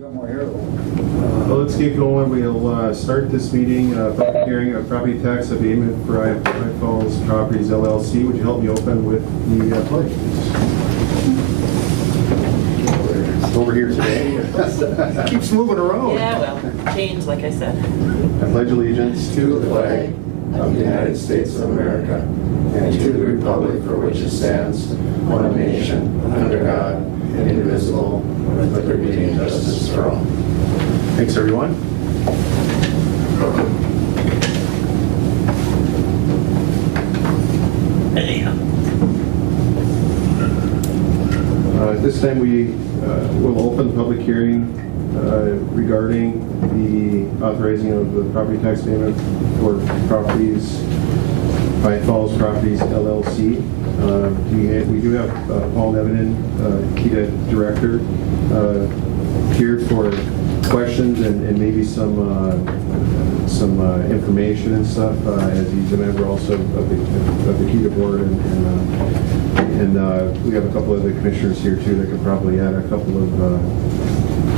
Well, let's keep going. We'll start this meeting, public hearing of property tax abatement for High Falls Properties LLC. Would you help me open with the pledge? It's over here today. It keeps moving around. Yeah, well, change, like I said. I pledge allegiance to the flag of the United States of America and to the republic for which it stands, one nation, under God, indivisible, with liberty and justice for all. Thanks, everyone. At this time, we will open the public hearing regarding the authorizing of the property tax payment for properties, High Falls Properties LLC. We do have Paul Nevinen, KETA Director, here for questions and maybe some information and stuff, as he's a member also of the KETA board, and we have a couple of the commissioners here too that could probably add a couple of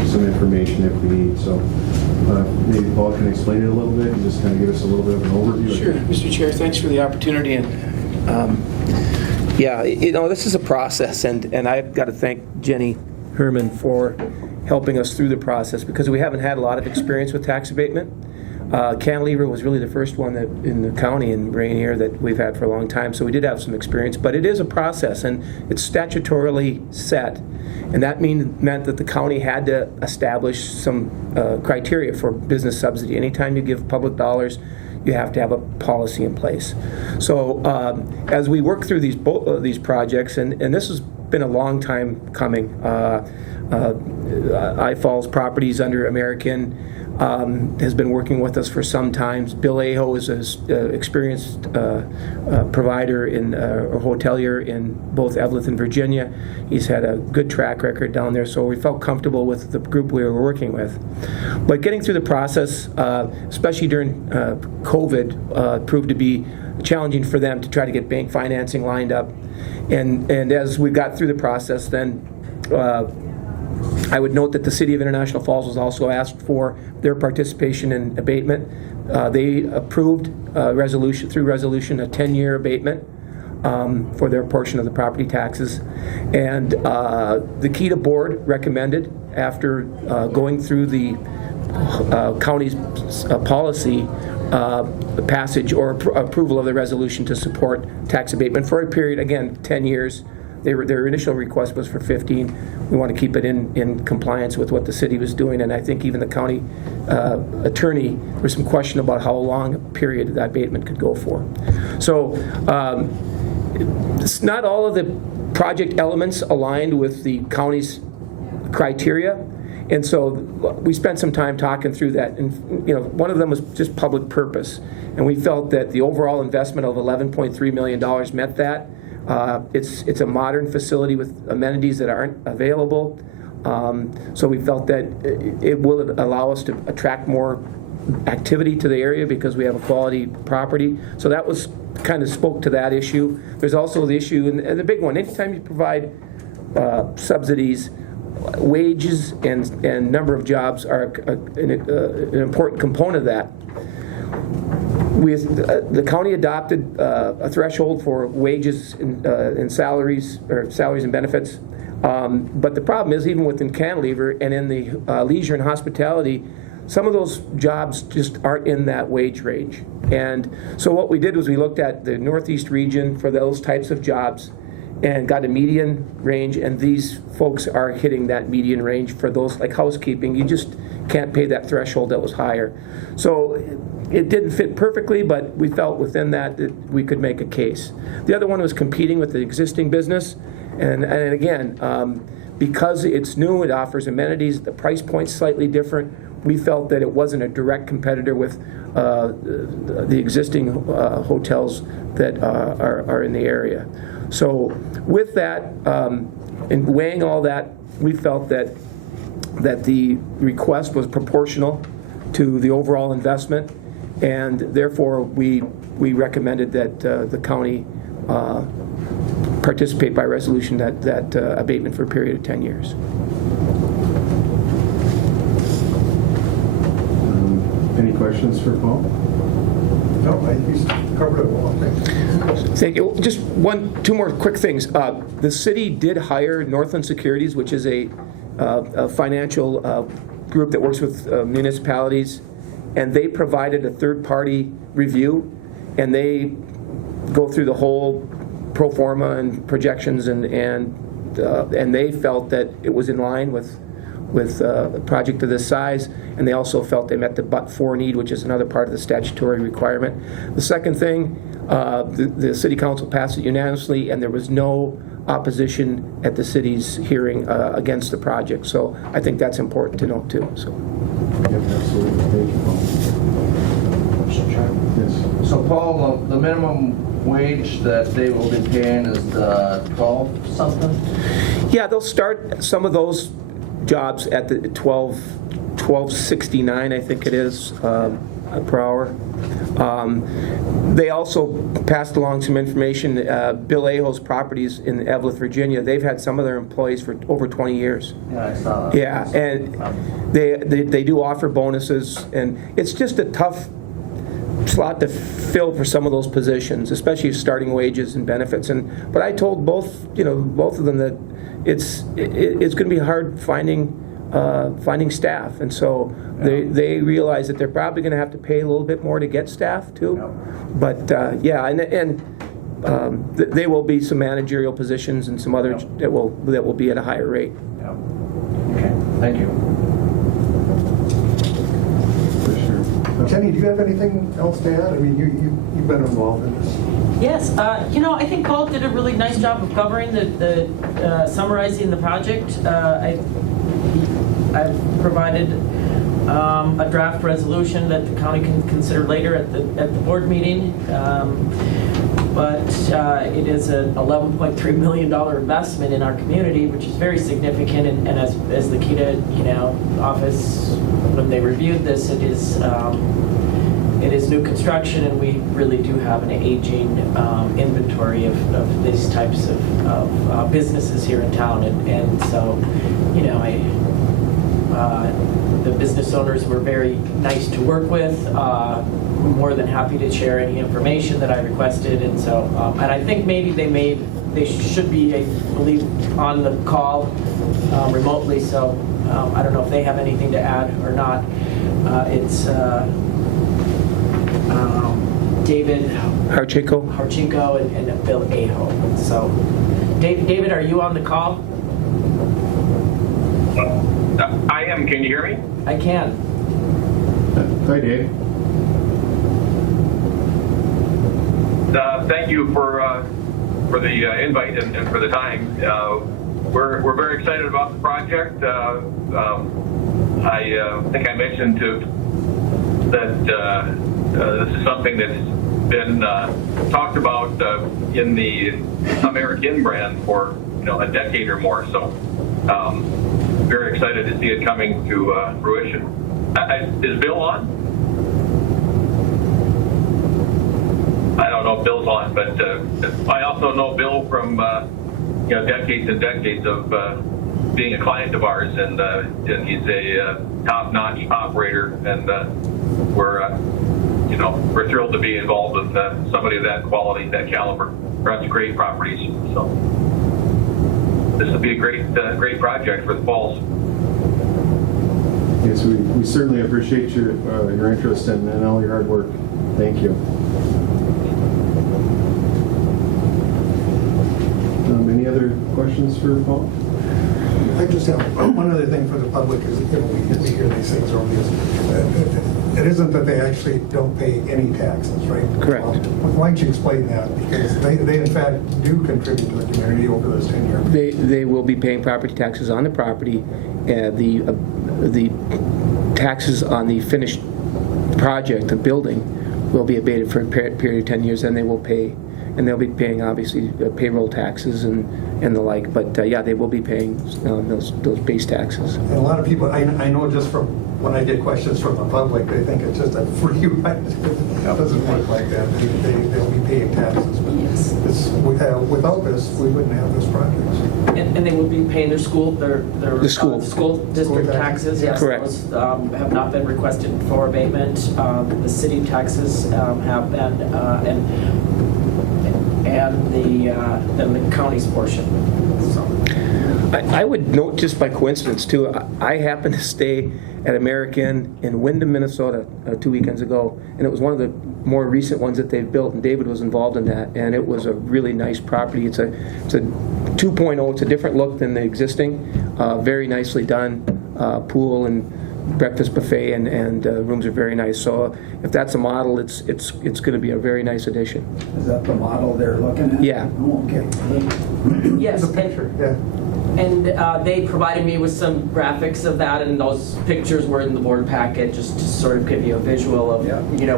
some information if we need. So maybe Paul can explain it a little bit and just kind of give us a little bit of an overview. Sure, Mr. Chair, thanks for the opportunity. And yeah, this is a process, and I've got to thank Jenny Herman for helping us through the process, because we haven't had a lot of experience with tax abatement. Cantilever was really the first one that in the county in Rainier that we've had for a long time, so we did have some experience, but it is a process, and it's statutorily set, and that meant that the county had to establish some criteria for business subsidy. Anytime you give public dollars, you have to have a policy in place. So as we work through these projects, and this has been a long time coming, High Falls Properties under American has been working with us for some time. Bill Aho is an experienced provider in a hotelier in both Evelyn and Virginia. He's had a good track record down there, so we felt comfortable with the group we were working with. But getting through the process, especially during COVID, proved to be challenging for them to try to get bank financing lined up. And as we got through the process, then I would note that the City of International Falls was also asked for their participation in abatement. They approved through resolution a 10-year abatement for their portion of the property taxes. And the KETA board recommended, after going through the county's policy, passage or approval of the resolution to support tax abatement for a period, again, 10 years. Their initial request was for 15. We want to keep it in compliance with what the city was doing, and I think even the county attorney, there was some question about how long a period that abatement could go for. So it's not all of the project elements aligned with the county's criteria, and so we spent some time talking through that. And one of them was just public purpose, and we felt that the overall investment of $11.3 million met that. It's a modern facility with amenities that aren't available, so we felt that it will allow us to attract more activity to the area because we have a quality property. So that was kind of spoke to that issue. There's also the issue, and the big one, anytime you provide subsidies, wages and number of jobs are an important component of that. The county adopted a threshold for wages and salaries, or salaries and benefits. But the problem is, even within Cantilever and in the leisure and hospitality, some of those jobs just aren't in that wage range. And so what we did was we looked at the Northeast region for those types of jobs and got a median range, and these folks are hitting that median range. For those like housekeeping, you just can't pay that threshold that was higher. So it didn't fit perfectly, but we felt within that we could make a case. The other one was competing with the existing business, and again, because it's new, it offers amenities, the price point's slightly different. We felt that it wasn't a direct competitor with the existing hotels that are in the area. So with that, in weighing all that, we felt that the request was proportional to the overall investment, and therefore we recommended that the county participate by resolution that abatement for a period of 10 years. questions for Paul? No, I think he's covered it well, thank you. Thank you. Just two more quick things. The city did hire Northland Securities, which is a financial group that works with municipalities, and they provided a third-party review, and they go through the whole pro forma and projections, and they felt that it was in line with a project of this size, and they also felt they met the but-for need, which is another part of the statutory requirement. The second thing, the city council passed it unanimously, and there was no opposition at the city's hearing against the project. So I think that's important to note too. So. Yep, absolutely. Thank you, Paul. Mr. Chairman. Yes. So Paul, the minimum wage that they will be paying is the 12 something? Yeah, they'll start some of those jobs at the 12.69, I think it is, per hour. They also passed along some information. Bill Aho's properties in Evelyn, Virginia, they've had some of their employees for over 20 years. Yeah, I saw that. Yeah, and they do offer bonuses, and it's just a tough slot to fill for some of those positions, especially starting wages and benefits. But I told both of them that it's going to be hard finding staff, and so they realize that they're probably going to have to pay a little bit more to get staff too. Yeah. But and there will be some managerial positions and some other that will be at a higher rate. Yeah. Okay, thank you. For sure. Jenny, do you have anything else to add? I mean, you've been involved in this. Yes, I think Paul did a really nice job of covering summarizing the project. I've provided a draft resolution that the county can consider later at the board meeting. But it is an $11.3 million investment in our community, which is very significant. And as the KEDA office, when they reviewed this, it is new construction, and we really do have an aging inventory of these types of businesses here in town. And so, the business owners were very nice to work with. More than happy to share any information that I requested, and so and I think maybe they should be, I believe, on the call remotely. So I don't know if they have anything to add or not. It's David Harchinko and Bill Aho. So David, are you on the call? I am. Can you hear me? I can. Hi, Dave. Thank you for the invite and for the time. We're very excited about the project. I think I mentioned that this is something that's been talked about in the American brand for a decade or more. So very excited to see it coming to fruition. Is Bill on? I don't know if Bill's on, but I also know Bill from decades and decades of being a client of ours, and he's a top-notch operator, and we're thrilled to be involved with somebody of that quality, that caliber, runs great properties. So this will be a great project for the Falls. Yes, we certainly appreciate your interest and all your hard work. Thank you. Any other questions for Paul? I just have one other thing for the public is, we hear these things over this. It isn't that they actually don't pay any taxes, right? Correct. Why don't you explain that? Because they in fact do contribute to the community over this 10-year. They will be paying property taxes on the property. The taxes on the finished project, the building, will be abated for a period of 10 years, and they will pay. And they'll be paying, obviously, payroll taxes and the like. But they will be paying those base taxes. And a lot of people, I know just from when I get questions from the public, they think it's just a free ride. It doesn't work like that. They'll be paying taxes. But Yes. this Without this, we wouldn't have this project. And they would be paying their school school district taxes. Yes, Correct. those have not been requested for abatement. The city taxes have been, and the county's portion. So. I would note just by coincidence too, I happened to stay at American in Windham, Minnesota 2 weekends ago, and it was one of the more recent ones that they've built, and David was involved in that, and it was a really nice property. It's a 2.0, it's a different look than the existing, very nicely done, pool and breakfast buffet, and rooms are very nice. So if that's a model, it's going to be a very nice addition. Is that the model they're looking at? Yeah. Oh, okay. Yes, The picture, yeah. and they provided me with some graphics of that, and those pictures were in the board packet, just to sort of give you a visual of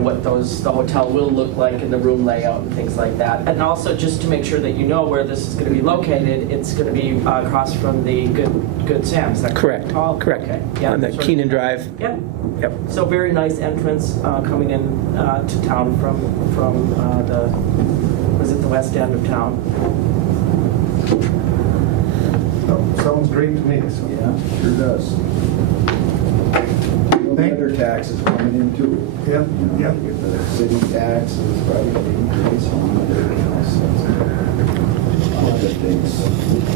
what the hotel will look like and the room layout and things like that. And also just to make sure that you know where this is going to be located, it's going to be across from the Good Sam's. Is that Correct. Oh, Correct. Okay. Yeah. On the Keenan Drive. Yep. Yep. So very nice entrance coming in to town from the west end of town. Sounds great to me, so. Yeah, sure does. Thank- Other taxes coming in too. Yep, You know, yep. you get the city taxes, probably increase on everything else. That's other things. I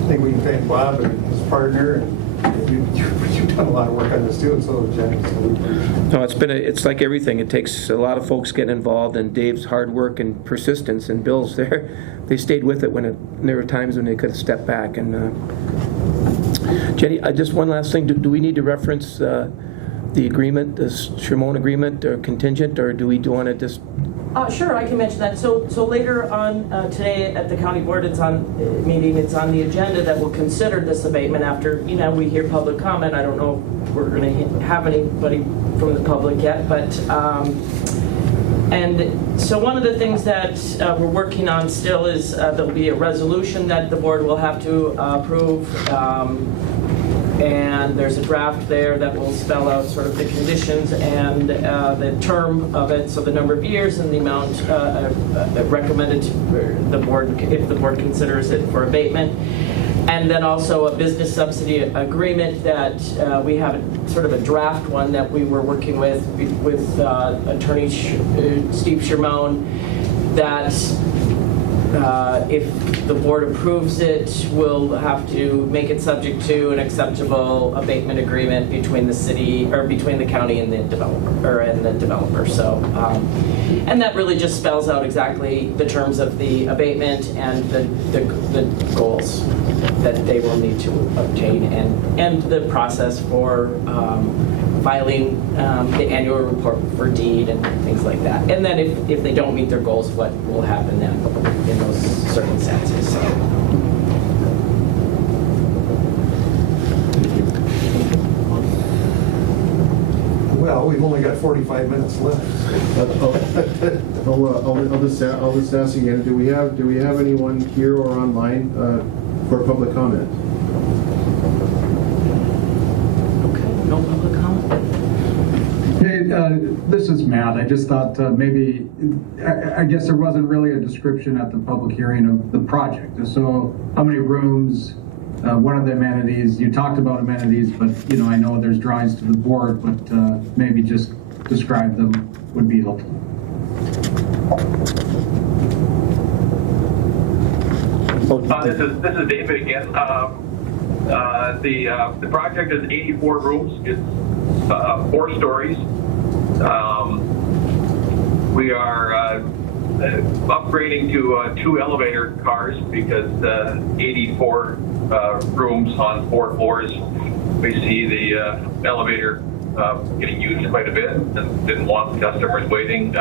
think we can thank Bob and his partner, and you've done a lot of work on this too, and so has Jenny. So we appreciate it. No, it's like everything. It takes a lot of folks getting involved, and Dave's hard work and persistence, and Bill's there. They stayed with it when there were times when they could have stepped back. And Jenny, just one last thing. Do we need to reference the agreement, this Shimon agreement, or contingent, or do we want to just? Sure, I can mention that. So later on today at the county board, it's on the agenda that we'll consider this abatement after we hear public comment. I don't know if we're going to have anybody from the public yet, but and so one of the things that we're working on still is there'll be a resolution that the board will have to approve. And there's a draft there that will spell out sort of the conditions and the term of it, so the number of years and the amount recommended to the board, if the board considers it for abatement. And then also a business subsidy agreement that we have sort of a draft one that we were working with Attorney Steve Shimon, that if the board approves it, we'll have to make it subject to an acceptable abatement agreement between the city, or between the county and the developer. So, and that really just spells out exactly the terms of the abatement and the goals that they will need to obtain, and the process for filing the annual report for deed and things like that. And then if they don't meet their goals, what will happen then in those circumstances. So. Well, we've only got 45 minutes left. I'll just ask again. Do we have anyone here or online for public comment? Okay, no public comment? Hey, this is Matt. I just thought maybe, I guess there wasn't really a description at the public hearing of the project. So how many rooms, what are the amenities? You talked about amenities, but I know there's drawings to the board, but maybe just describe them would be helpful. This is David again. The project is 84 rooms. It's 4 stories. We are upgrading to 2 elevator cars because 84 rooms on 4 floors. We see the elevator getting used quite a bit and didn't want customers waiting.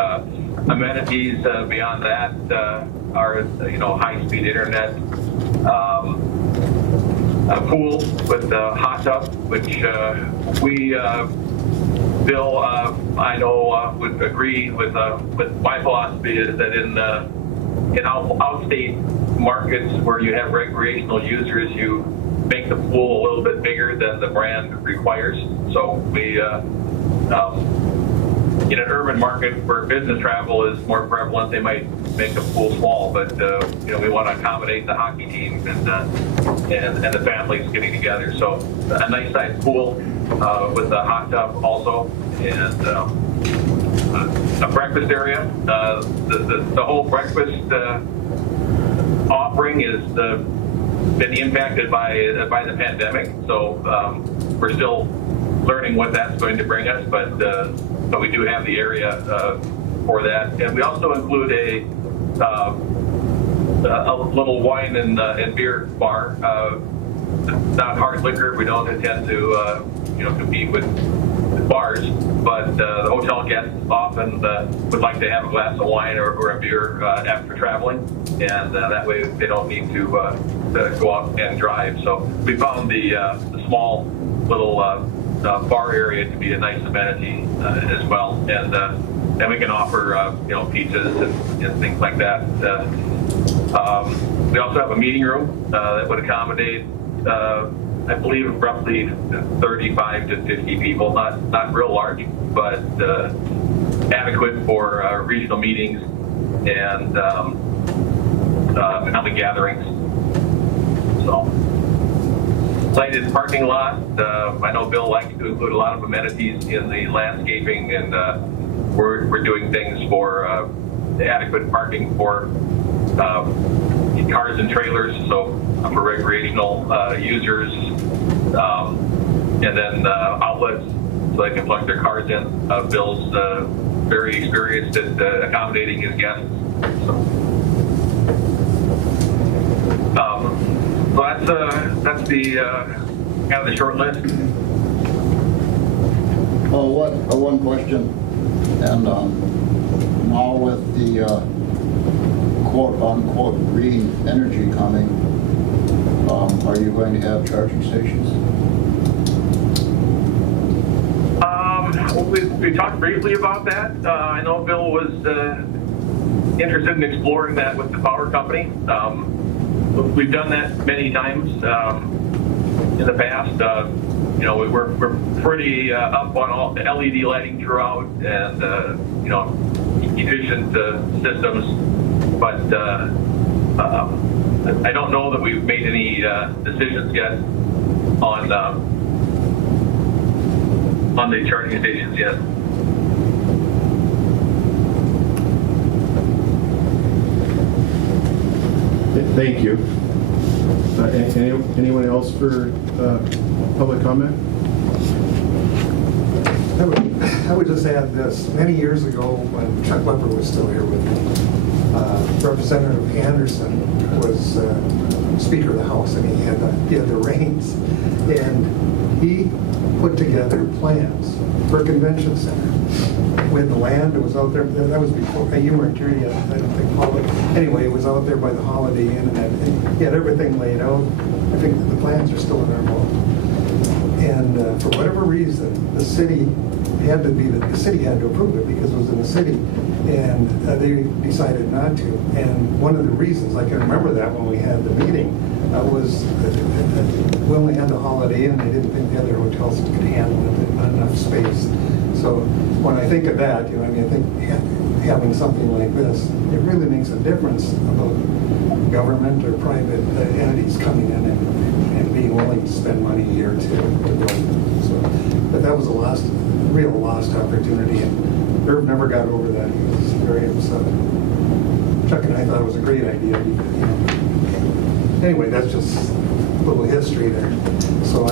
Amenities beyond that are high-speed internet, a pool with a hot tub, which Bill, I know, would agree with my philosophy is that in outstate markets where you have recreational users, you make the pool a little bit bigger than the brand requires. So we in an urban market where business travel is more prevalent, they might make the pool small, but we want to accommodate the hockey team and the families getting together. So a nice sized pool with a hot tub also, and a breakfast area. The whole breakfast offering is been impacted by the pandemic, so we're still learning what that's going to bring us, but we do have the area for that, and we also include a little wine and beer bar. Not hard liquor. We don't intend to compete with bars, but the hotel guests often would like to have a glass of wine or a beer after traveling, and that way they don't need to go out and drive. So we found the small little bar area to be a nice amenity as well, and we can offer pizzas and things like that. We also have a meeting room that would accommodate I believe roughly 35 to 50 people, not real large, but adequate for regional meetings and family gatherings. So, lighted parking lot. I know Bill likes to include a lot of amenities in the landscaping, and we're doing things for adequate parking for cars and trailers, so for recreational users, and then outlets so they can plug their cars in. Bill's very experienced at accommodating his guests. So that's the kind of the short list. Well, one question, and now with the quote-unquote green energy coming, are you going to have charging stations? We talked briefly about that. I know Bill was interested in exploring that with the power company. We've done that many times in the past. We're pretty up on all the LED lighting throughout and efficient systems, but I don't know that we've made any decisions yet on the charging stations yet. Thank you. Anyone else for public comment? I would just add this. Many years ago, when Chuck Lepper was still here with me, Representative Anderson was Speaker of the House, and he had the reins, and he put together plans for a convention center. With the land, it was out there. That was before you weren't here yet. I don't think Paul. Anyway, it was out there by the Holiday Inn, and he had everything laid out. I think the plans are still in our vault. And for whatever reason, the city had to approve it because it was in the city, and they decided not to. And one of the reasons, I can remember that when we had the meeting, was we only had the Holiday Inn. They didn't think the other hotels could handle it, not enough space. So when I think of that, I think having something like this, it really makes a difference about government or private entities coming in and being willing to spend money here to build. So, but that was a real lost opportunity, and Irv never got over that. He was very upset. Chuck and I thought it was a great idea. Anyway, that's just a little history there. So,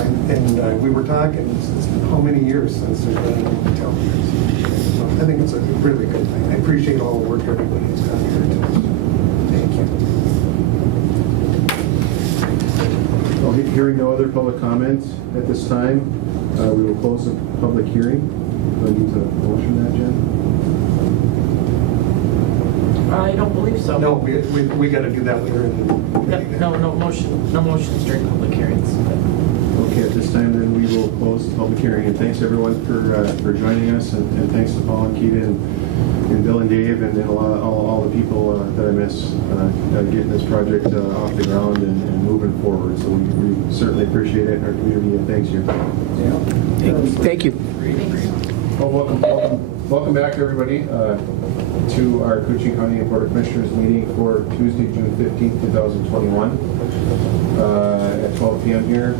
we were talking, it's been how many years since there's been a hotel here. So I think it's a really good thing. I appreciate all the work everybody's done here too. Thank you. Well, hearing no other public comments at this time, we will close the public hearing. Do I need to motion that, Jen? I don't believe so. No, we got to do that later in the meeting. No motions during public hearings. Okay, at this time, then we will close the public hearing. And thanks everyone for joining us, and thanks to Paul and Keita and Bill and Dave, and then all the people that I miss getting this project off the ground and moving forward. So we certainly appreciate it in our community, and thanks you. Thank you. Well, welcome back, everybody, to our Koochiching County Board of Commissioners meeting for Tuesday, June 15th, 2021, at 12 p.m. here.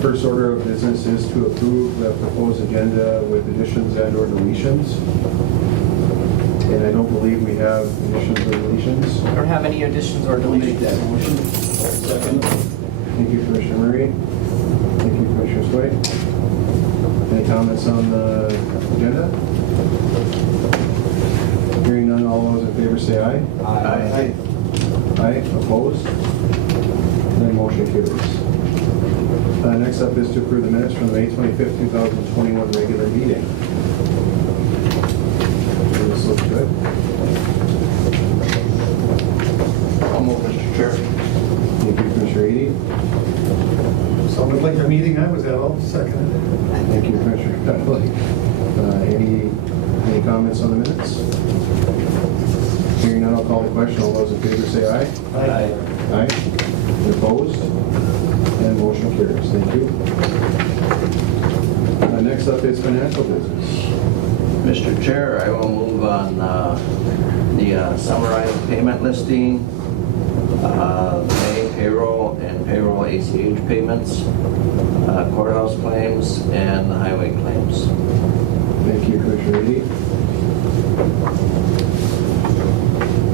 First order of business is to approve the proposed agenda with additions and/or deletions. And I don't believe we have additions or deletions. Or have any additions or I'll make deletions? that motion. Second. Thank you, Commissioner Murray. Thank you, Commissioner Sway. Any comments on the agenda? Hearing none, all those in favor say aye. Aye. Aye, opposed? Then motion carries. Next up is to approve the minutes from the May 25th, 2021 regular meeting. This looks good. I'll move, Mr. Chair. Thank you, Commissioner Edie. Sounded like the meeting I was at, I'll second it. Thank you, Commissioner Cudley. Any comments on the minutes? Hearing none, I'll call the question. All those in favor say aye. Aye. Aye. Any opposed? And motion carries. Thank you. Next up is financial business. Mr. Chair, I will move on the summarized payment listing, May payroll and payroll ACH payments, courthouse claims, and the highway claims. Thank you, Commissioner Edie.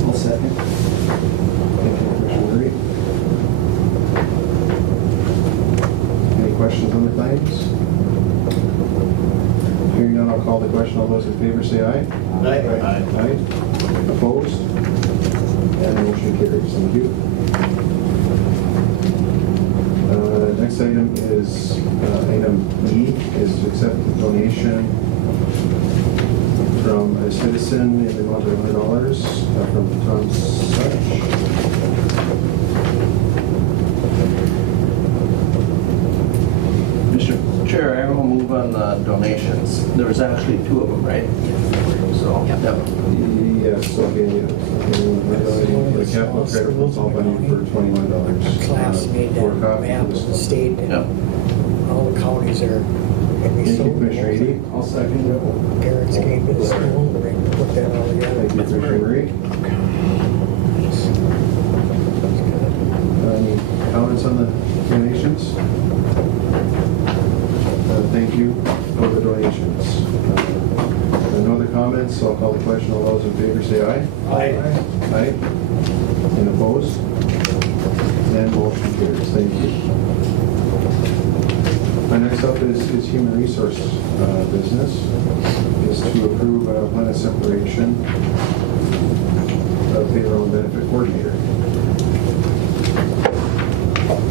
I'll second. Thank you, Commissioner Murray. Any questions on the claims? Hearing none, I'll call the question. All those in favor say aye. Aye. Aye. Opposed? And motion carries. Thank you. Next item is, item E, is to accept the donation from a citizen in the amount of $100 from Tom Such. Mr. Chair, I will move on the donations. There was actually two of them, right? So, Yep. yep. Yes, okay, yes. The capital credit revolving for $21. Class made For that copies. map of the state, and Yep. all the counties are, and we Thank you, sold Commissioner Edie. I'll second it. parents came to the school, and they put that all together. Thank you, Commissioner Murray. Any comments on the donations? Thank you for the donations. No other comments, so I'll call the question. All those in favor say aye. Aye. Aye. And opposed? And motion carries. Thank you. Next up is human resource business, is to approve plan of separation of payroll and benefit coordinator.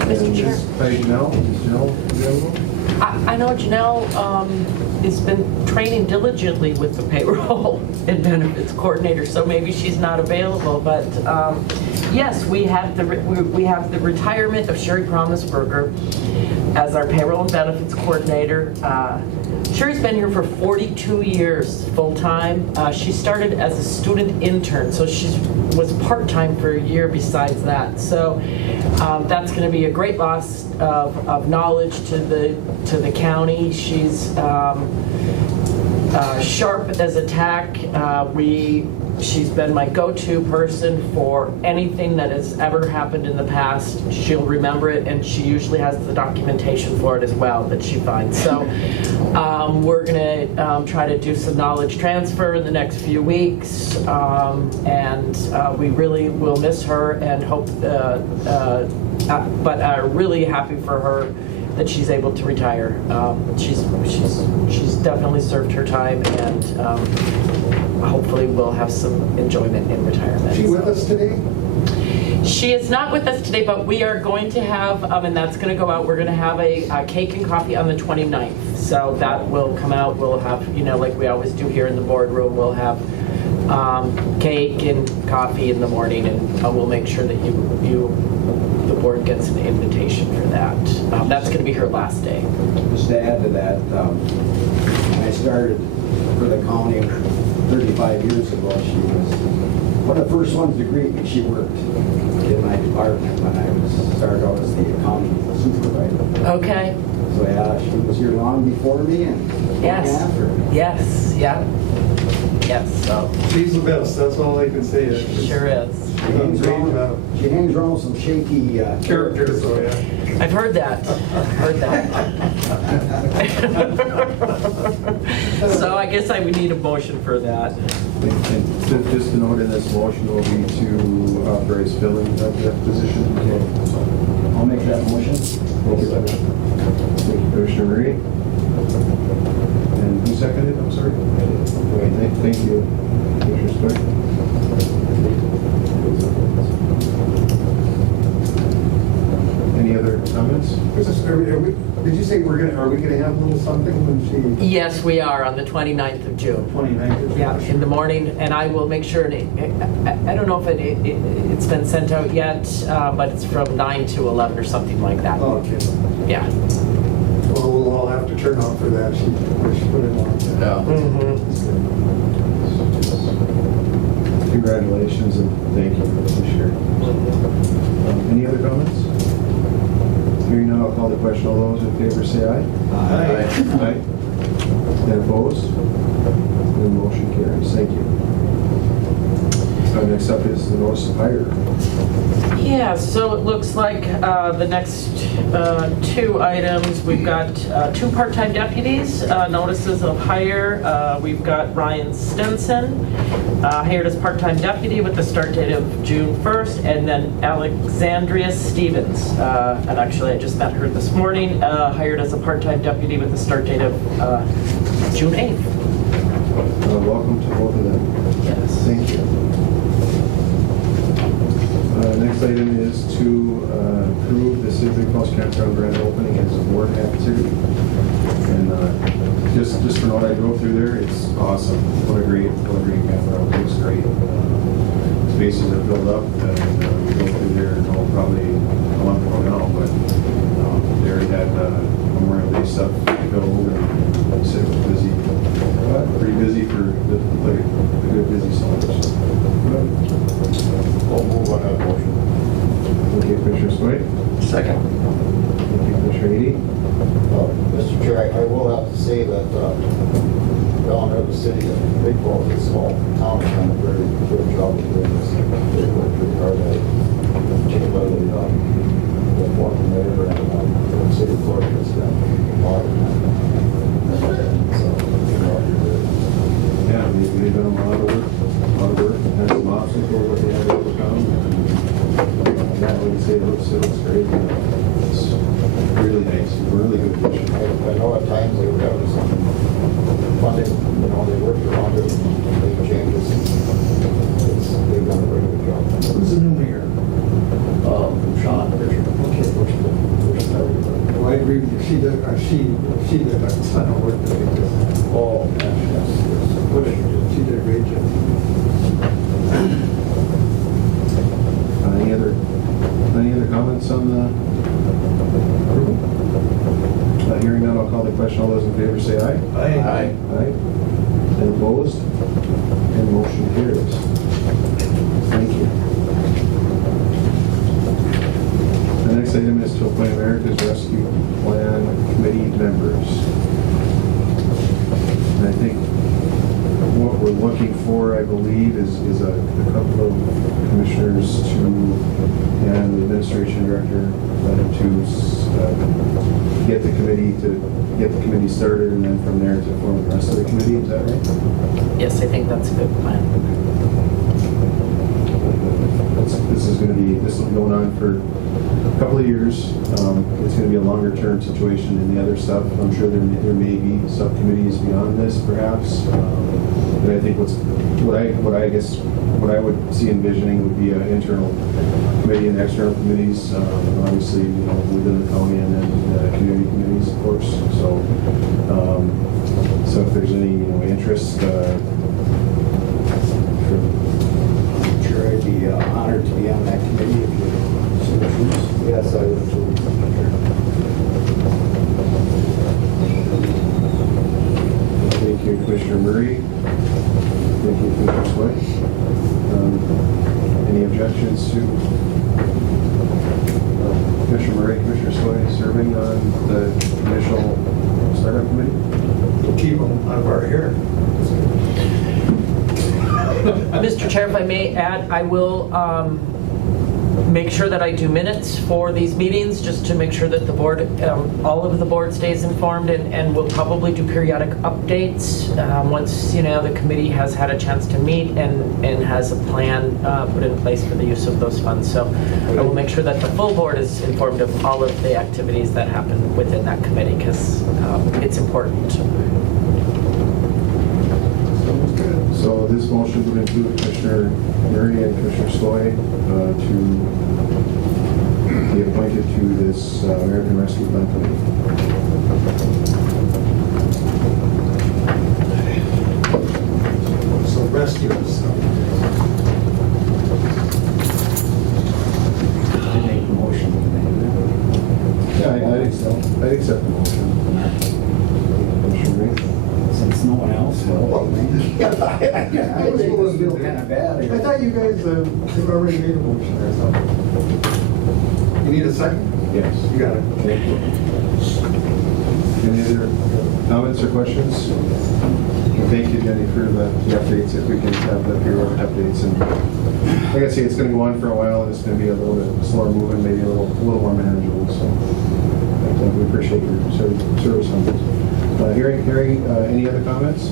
Mr. Chair. Hi, Janelle. Is Janelle available? I know Janelle has been training diligently with the payroll and benefits coordinator, so maybe she's not available. But yes, we have the retirement of Sherry Promisberger as our payroll and benefits coordinator. Sherry's been here for 42 years full-time. She started as a student intern, so she was part-time for a year besides that. So that's going to be a great loss of knowledge to the county. She's sharp as a tack. She's been my go-to person for anything that has ever happened in the past. She'll remember it, and she usually has the documentation for it as well that she finds. So we're going to try to do some knowledge transfer in the next few weeks, and we really will miss her and hope, but are really happy for her that she's able to retire. She's definitely served her time, and hopefully we'll have some enjoyment in retirement. Is she with us today? She is not with us today, but we are going to have, and that's going to go out, we're going to have a cake and coffee on the 29th. So that will come out. We'll have, like we always do here in the boardroom, we'll have cake and coffee in the morning, and we'll make sure that the board gets an invitation for that. That's going to be her last day. Just to add to that, when I started for the county 35 years ago, she was one of the first ones to greet me. She worked. And I my department when I started out as the accounting supervisor. Okay. So yeah, she was here long before me and Yes. long after. Yes, yeah. Yes, so, She's the best, that's all I can say. sure is. She hangs around with some shaky Characters, so yeah. I've heard that. Heard that. So I guess I would need a motion for that. And just to note in this motion will be to authorize filling of that position. Okay. I'll make that motion. Thank you, Commissioner Murray. And who seconded? I'm sorry. Okay, thank you, Commissioner Swift. Any other comments? Did you say are we gonna have a little something when she, Yes, we are on the 29th of June. 29th? Yeah, in the morning, and I will make sure, I don't know if it's been sent out yet, but it's from 9 to 11 or something like that. Oh, okay. Yeah. Well, we'll all have to turn out for that. She put it on. Yeah. Mhm. Congratulations and thank you for sharing. Any other comments? Hearing none, I'll call the question. All those in favor say aye. Aye. Aye. And opposed? The motion carries. Thank you. Next up is the notice of hire. Yeah, so it looks like the next two items, we've got two part-time deputies, notices of hire. We've got Ryan Stinson, hired as part-time deputy with the start date of June 1st, and then Alexandria Stevens, and actually I just met her this morning, hired as a part-time deputy with the start date of June 8th. Welcome to both of them. Yes. Thank you. Next item is to approve the Civic Falls Campground grand opening as a board activity. And just for what I drove through there, it's awesome. What a great campground. It looks great. Spaces are filled up, and we go through there probably a month ago now, but they already had Memorial Day stuff to go, and so it was busy. Pretty busy for like a good busy summer. I'll move on that motion. Okay, Commissioner Sway. Second. Thank you, Commissioner Edy. Mr. Chair, I will have to say that down at the city of Big Falls, a small town, has done a very good job of doing this. They worked really hard at it, particularly the former mayor and the city clerk has done a lot of that. So, Yeah, they've done a lot of work, and had some obstacles that they had to overcome. Yeah, I would say it looks great. It's really nice, really good vision. I know at times they were having some funding, they worked around it, they changes. They've done a very good job. Who's the new mayor? Sean Richard. Okay, Well, I agree with you. She did a ton of work. Oh, yes. She did a great job. Any other comments on the approval? Hearing none, I'll call the question. All those in favor say aye. Aye. Aye. And opposed? And motion carries. Thank you. The next item is to appoint America's Rescue Plan Committee members. And I think what we're looking for, I believe, is a couple of commissioners and the administration director to get the committee started, and then from there to form the rest of the committee. Is that right? Yes, I think that's a good plan. This will be going on for a couple of years. It's going to be a longer term situation than the other stuff. I'm sure there may be subcommittees beyond this, perhaps. But I think what I would see envisioning would be an internal committee and external committees. Obviously, within the county, and then community committees, of course. So if there's any interest. Sure, I'd be honored to be on that committee if you so choose. Yes, I would too. Thank you, Commissioner Murray. Thank you, Commissioner Sway. Any objections to serving on the initial startup committee? We'll keep them out of our hair. Mr. Chair, if I may add, I will make sure that I do minutes for these meetings, just to make sure that the board, all of the board stays informed, and we'll probably do periodic updates once, the committee has had a chance to meet and has a plan put in place for the use of those funds. So I will make sure that the full board is informed of all of the activities that happen within that committee, because it's important. So this motion would include Commissioner Murray and Commissioner Stoy to be appointed to this American Rescue Plan Committee. So rescue us. To make a motion. Yeah, I'd accept the motion. Commissioner Murray? Since no one else will. I was willing to feel do kind of bad here. I thought you guys have already made a motion or something. You need a second? Yes. You got it. Thank you. Any other comments or questions? And thank you, Jenny, for the updates. If we can have the periodic updates. And like I say, it's going to go on for a while, and it's going to be a little bit slower moving, maybe a little more manageable. So we appreciate your service on this. Hearing any other comments?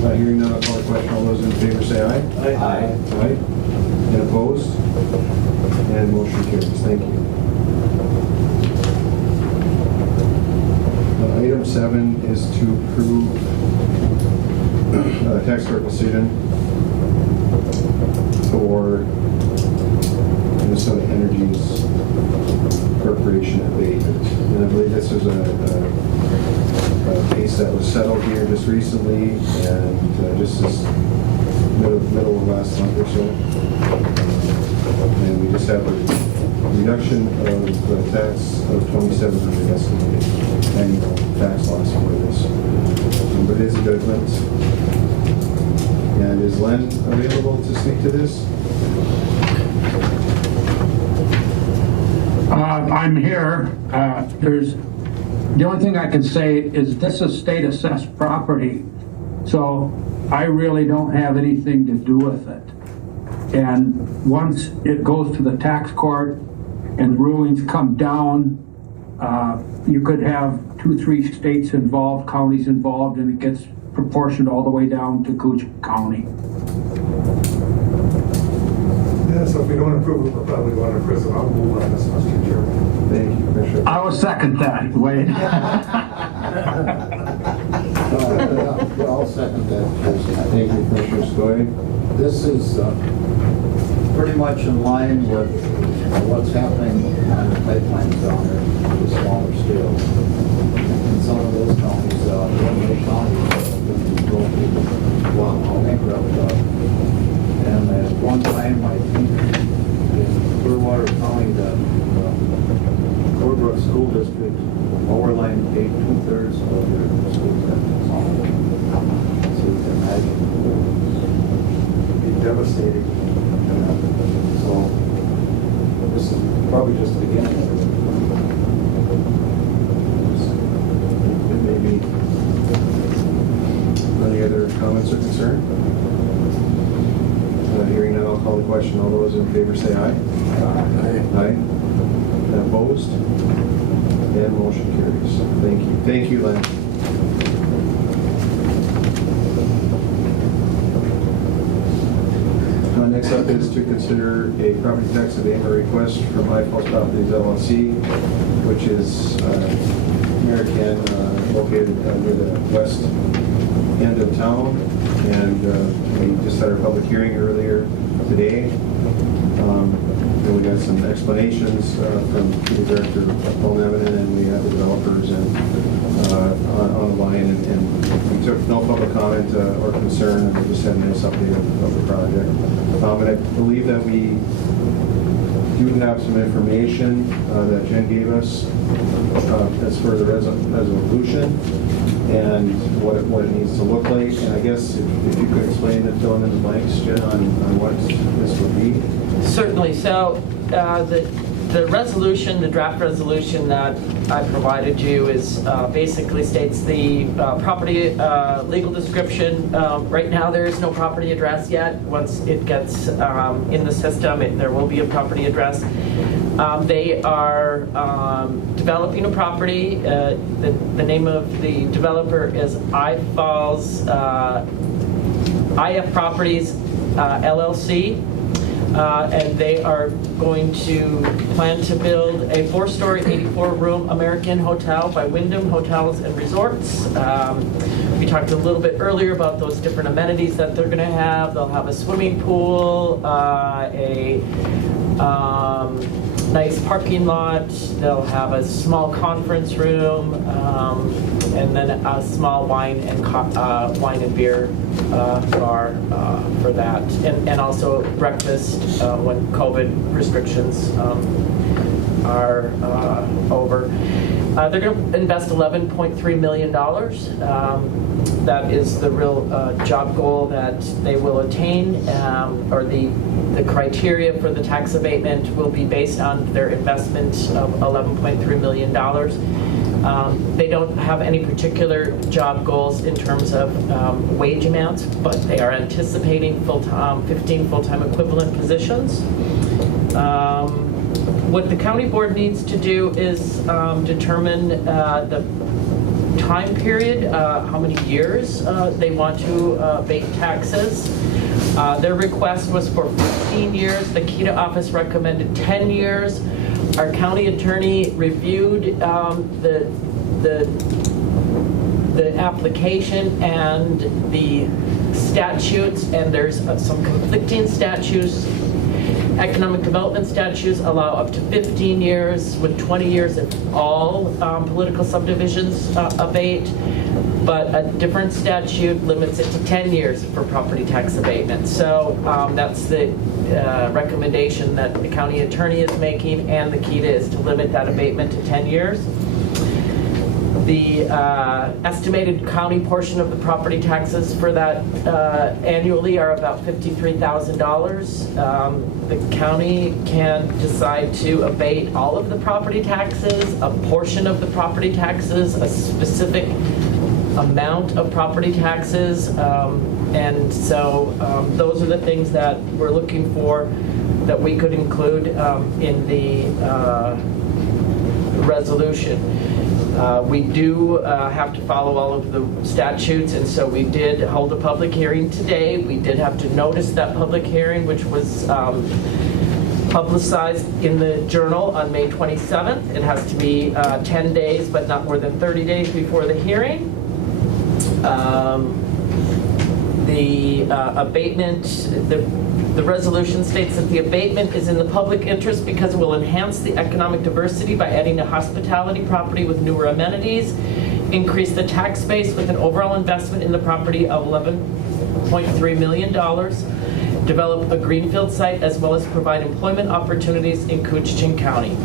Hearing none, I'll call the question. All those in favor say aye. Aye. Aye. And opposed? And motion carries. Thank you. Item 7 is to approve tax court decision for Minnesota Energy's corporation abatement. And I believe this is a case that was settled here just recently, and just this middle of last month or so. And we just have a reduction of the tax of $2,700 estimated annual tax loss for this. But it is a judgment. And is Len available to speak to this? I'm here. The only thing I can say is this is state assessed property, so I really don't have anything to do with it. And once it goes to the tax court and rulings come down, you could have 2-3 states involved, counties involved, and it gets proportioned all the way down to Koochiching County. Yeah, so if we don't approve it, we're probably going to prison. I'll move on this, Mr. Chairman. Thank you, Commissioner. I will second that, Wade. I'll second that. Thank you, Commissioner Stoy. This is pretty much in line with what's happening on the pipelines down there, to a smaller scale. In some of those counties, one counties, I'll bankrupt. And at one time, I think, in Clearwater County, the Corbrook School District, Overline paid 2/3 of their school taxes. So you can imagine. It'd be devastating. So this is probably just the beginning of it. Maybe any other comments or concern? Hearing none, I'll call the question. All those in favor say aye. Aye. Aye. And opposed? And motion carries. Thank you. Thank you, Len. Next up is to consider a property tax abatement request from High Falls Properties LLC, which is American, located near the west end of town. And we just had our public hearing earlier today. And we got some explanations from the director, Paul Nevin, and we have the developers on the line. And we took no public comment or concern, and we just had a nice update of the project. And I believe that we do have some information that Jen gave us as for the resolution and what it needs to look like. And I guess if you could explain and fill in the blanks, Jen, on what this would be. Certainly. So the The resolution, the draft resolution that I provided you is basically states the property legal description. Right now, there is no property address yet. Once it gets in the system, there will be a property address. They are developing a property. The name of the developer is IF Properties LLC. And they are going to plan to build a 4-story, 84-room American hotel by Wyndham Hotels and Resorts. We talked a little bit earlier about those different amenities that they're going to have. They'll have a swimming pool, a nice parking lot. They'll have a small conference room, and then a small wine and beer bar for that, and also breakfast when COVID restrictions are over. They're going to invest $11.3 million. That is the real job goal that they will attain, or the criteria for the tax abatement will be based on their investment of $11.3 million. They don't have any particular job goals in terms of wage amounts, but they are anticipating 15 full-time equivalent positions. What the county board needs to do is determine the time period, how many years they want to abate taxes. Their request was for 15 years. The KETA office recommended 10 years. Our county attorney reviewed the application and the statutes, and there's some conflicting statutes. Economic development statutes allow up to 15 years with 20 years if all political subdivisions abate, but a different statute limits it to 10 years for property tax abatement. So that's the recommendation that the county attorney is making, and the KETA is to limit that abatement to 10 years. The estimated county portion of the property taxes for that annually are about $53,000. The county can decide to abate all of the property taxes, a portion of the property taxes, a specific amount of property taxes, and so those are the things that we're looking for that we could include in the resolution. We do have to follow all of the statutes, and so we did hold a public hearing today. We did have to notice that public hearing, which was publicized in the Journal on May 27th. It has to be 10 days, but not more than 30 days before the hearing. The abatement, the resolution states that the abatement is in the public interest because it will enhance the economic diversity by adding a hospitality property with newer amenities, increase the tax base with an overall investment in the property of $11.3 million, develop a greenfield site, as well as provide employment opportunities in Koochiching County.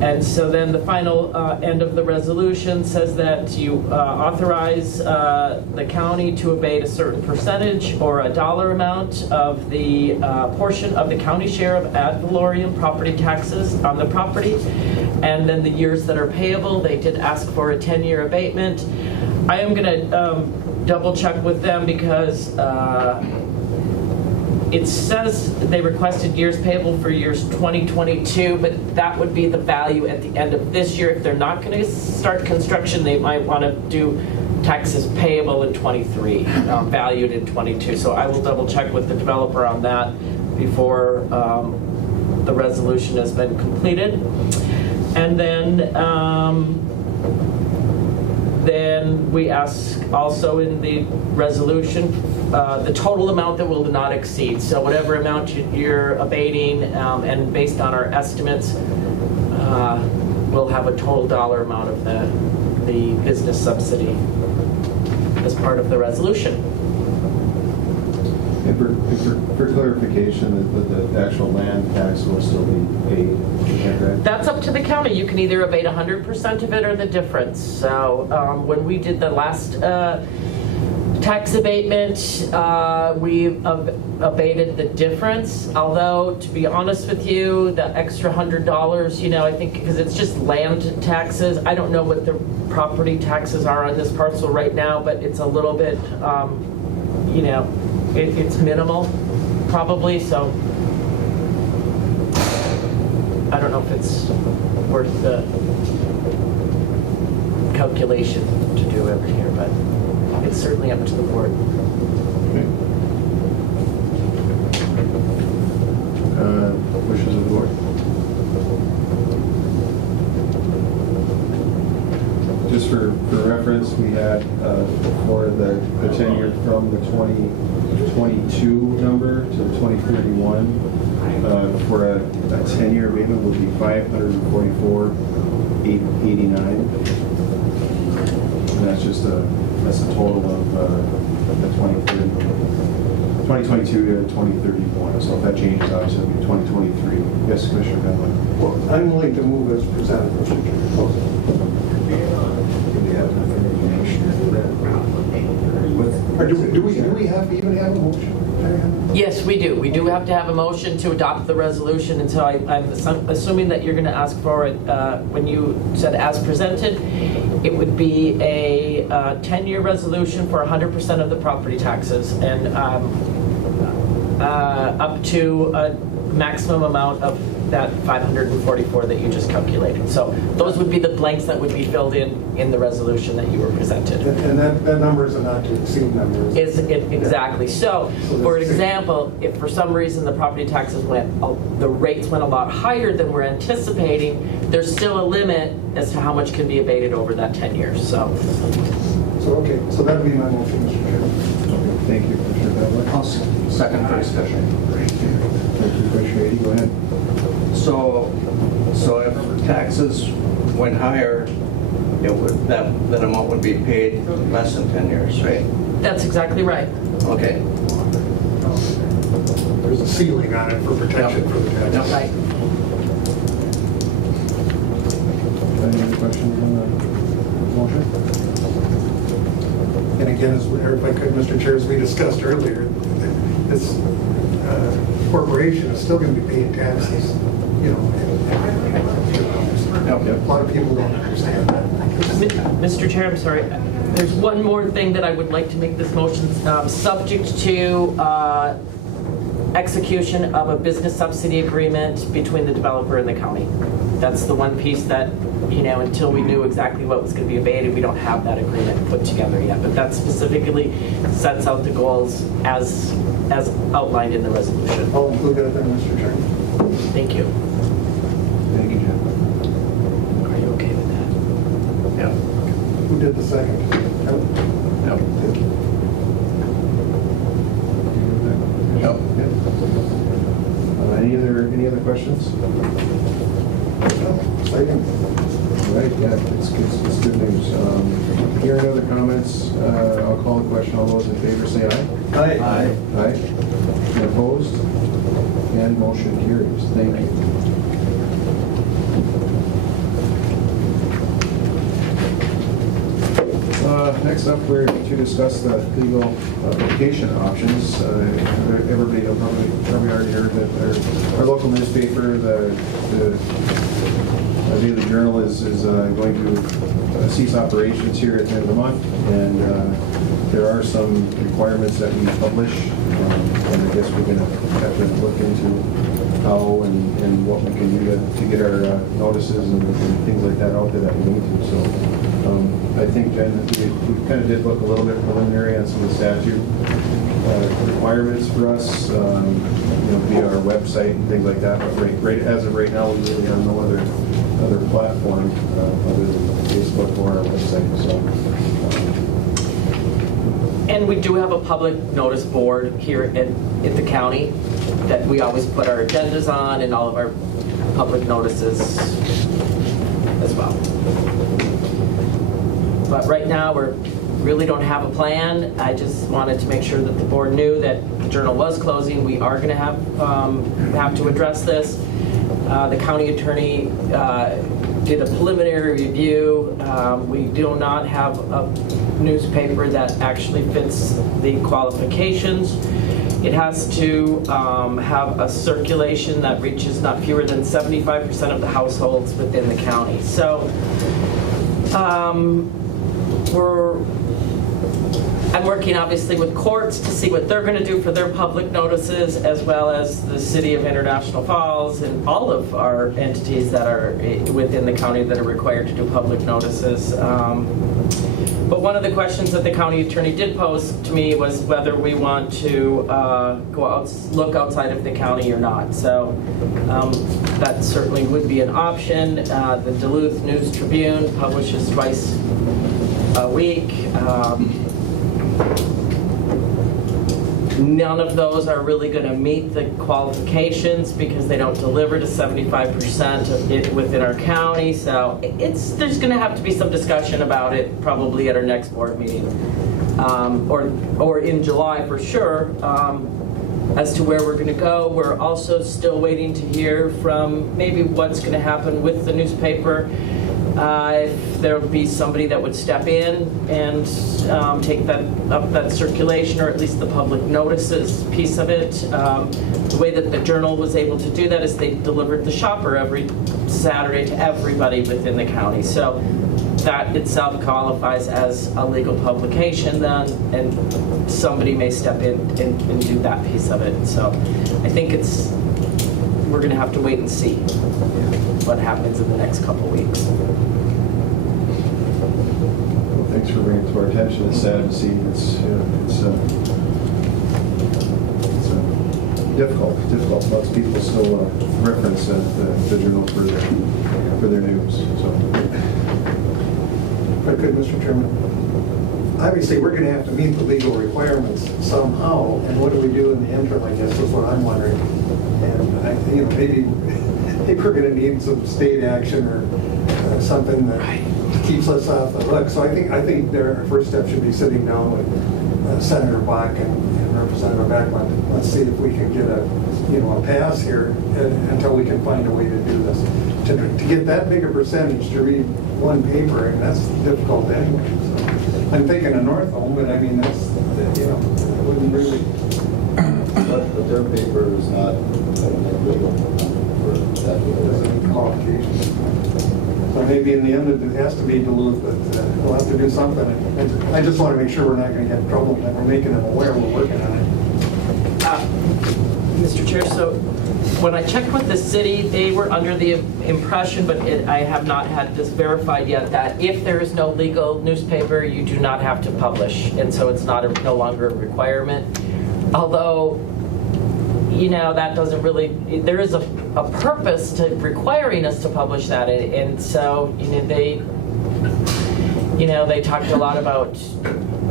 And so then the final end of the resolution says that you authorize the county to abate a certain percentage or a dollar amount of the portion of the county share of ad valorem property taxes on the property, and then the years that are payable. They did ask for a 10-year abatement. I am going to double check with them because it says they requested years payable for years 2022, but that would be the value at the end of this year. If they're not going to start construction, they might want to do taxes payable in 23, valued in 22. So I will double check with the developer on that before the resolution has been completed. And then we ask also in the resolution the total amount that will not exceed. So whatever amount you're abating, and based on our estimates, we'll have a total dollar amount of the business subsidy as part of the resolution. And for clarification, the actual land tax will still be paid, is that correct? That's up to the county. You can either abate 100% of it or the difference. So when we did the last Tax abatement, we've abated the difference, although, to be honest with you, the extra $100, you know, I think because it's just land taxes, I don't know what the property taxes are on this parcel right now, but it's a little bit, you know, it's minimal, probably, so I don't know if it's worth the calculation to do every year, but it's certainly up to the board. Wishes of the board? Just for reference, we had for the 10-year from the 2022 number to 2031, for a 10-year abatement would be $544,889. And that's just that's a total of the 2022 to 2031. So if that changes, obviously it'll be 2023. Yes, Commissioner Bentley. Well, I'm willing to move as presented, Mr. Chair. Or do we have to even have a motion? Yes, we do. We do have to have a motion to adopt the resolution, and so I'm assuming that you're going to ask for it, when you said as presented, it would be a 10-year resolution for 100% of the property taxes, and up to a maximum amount of that 544 that you just calculated. So those would be the blanks that would be filled in the resolution that you were presented. And that number is a not to exceed number. Is it exactly? So, for example, if for some reason the property taxes the rates went a lot higher than we're anticipating, there's still a limit as to how much can be abated over that 10 years. So okay, so that would be my motion, Mr. Chairman. Okay, thank you, Commissioner Bentley. I'll second for discussion. Thank you, Commissioner Ady. Go ahead. So if taxes went higher, that amount would be paid less than 10 years, right? that's exactly right. Okay. There's a ceiling on it for protection for the tax. Right. Any other questions on the motion? And again, if I could, Mr. Chair, as we discussed earlier, this corporation is still going to be paying taxes, you know. A lot of people don't understand that. Mr. Chair, I'm sorry. There's one more thing that I would like to make this motion subject to execution of a business subsidy agreement between the developer and the county. That's the one piece that, you know, until we knew exactly what was going to be abated, we don't have that agreement put together yet. But that specifically sets out the goals as outlined in the resolution. I'll include that then, Mr. Chairman. Thank you. Thank you, Jim. Are you okay with that? Yeah. Who did the second? Yep. Thank you. Yep. Any other questions? Second. All right, yeah, it's good news. Hearing other comments, I'll call the question. All those in favor say aye. Aye. Aye. And opposed? And motion carries. Thank you. Next up, we're to discuss the legal publication options. Everybody will probably already heard that our local newspaper, the Daily Journal, is going to cease operations here at the end of the month, and there are some requirements that we publish, and I guess we're going to have to look into how and what we can do to get our notices and things like that out there that we need to. So I think, Jen, we kind of did look a little bit preliminary on some of the statute requirements for us, via our website and things like that. But right as of right now, we really have no other platform other than Facebook or our website. So. And we do have a public notice board here at the county that we always put our agendas on and all of our public notices as well. But right now, we really don't have a plan. I just wanted to make sure that the board knew that the Journal was closing. We are going to have to address this. The county attorney did a preliminary review. We do not have a newspaper that actually fits the qualifications. It has to have a circulation that reaches not fewer than 75% of the households within the county. So I'm working obviously with courts to see what they're going to do for their public notices, as well as the City of International Falls and all of our entities that are within the county that are required to do public notices. But one of the questions that the county attorney did pose to me was whether we want to look outside of the county or not. So that certainly would be an option. The Duluth News Tribune publishes twice a week. None of those are really going to meet the qualifications because they don't deliver to 75% of it within our county. So there's going to have to be some discussion about it probably at our next board meeting, or in July for sure, as to where we're going to go. We're also still waiting to hear from maybe what's going to happen with the newspaper. If there would be somebody that would step in and take that circulation, or at least the public notices piece of it. The way that the Journal was able to do that is they delivered the shopper every Saturday to everybody within the county. So that itself qualifies as a legal publication then, and somebody may step in and do that piece of it. So I think we're going to have to wait and see what happens in the next couple weeks. Well, thanks for bringing it to our attention. It's sad to see. It's difficult. Lots of people still reference the Journal for their news. So, If I could, Mr. Chairman. Obviously, we're going to have to meet the legal requirements somehow, and what do we do in the interim, I guess, is what I'm wondering. And maybe we're going to need some state action or something that keeps us off the hook. So I think our first step should be sitting down with Senator Bach and Representative Backlund. Let's see if we can get a pass here until we can find a way to do this. To get that big a percentage to read one paper, and that's difficult anyway. So I'm thinking of Northholm, but I mean that's it wouldn't really. But their paper is not legal for that qualifications. So maybe in the end it has to be Duluth, but we'll have to do something. I just want to make sure we're not going to get in trouble, that we're making them aware we're working on it. Mr. Chair, so when I checked with the city, they were under the impression, but I have not had this verified yet, that if there is no legal newspaper, you do not have to publish, and so it's no longer a requirement. Although, that doesn't really, there is a purpose to requiring us to publish that, and so, they talked a lot about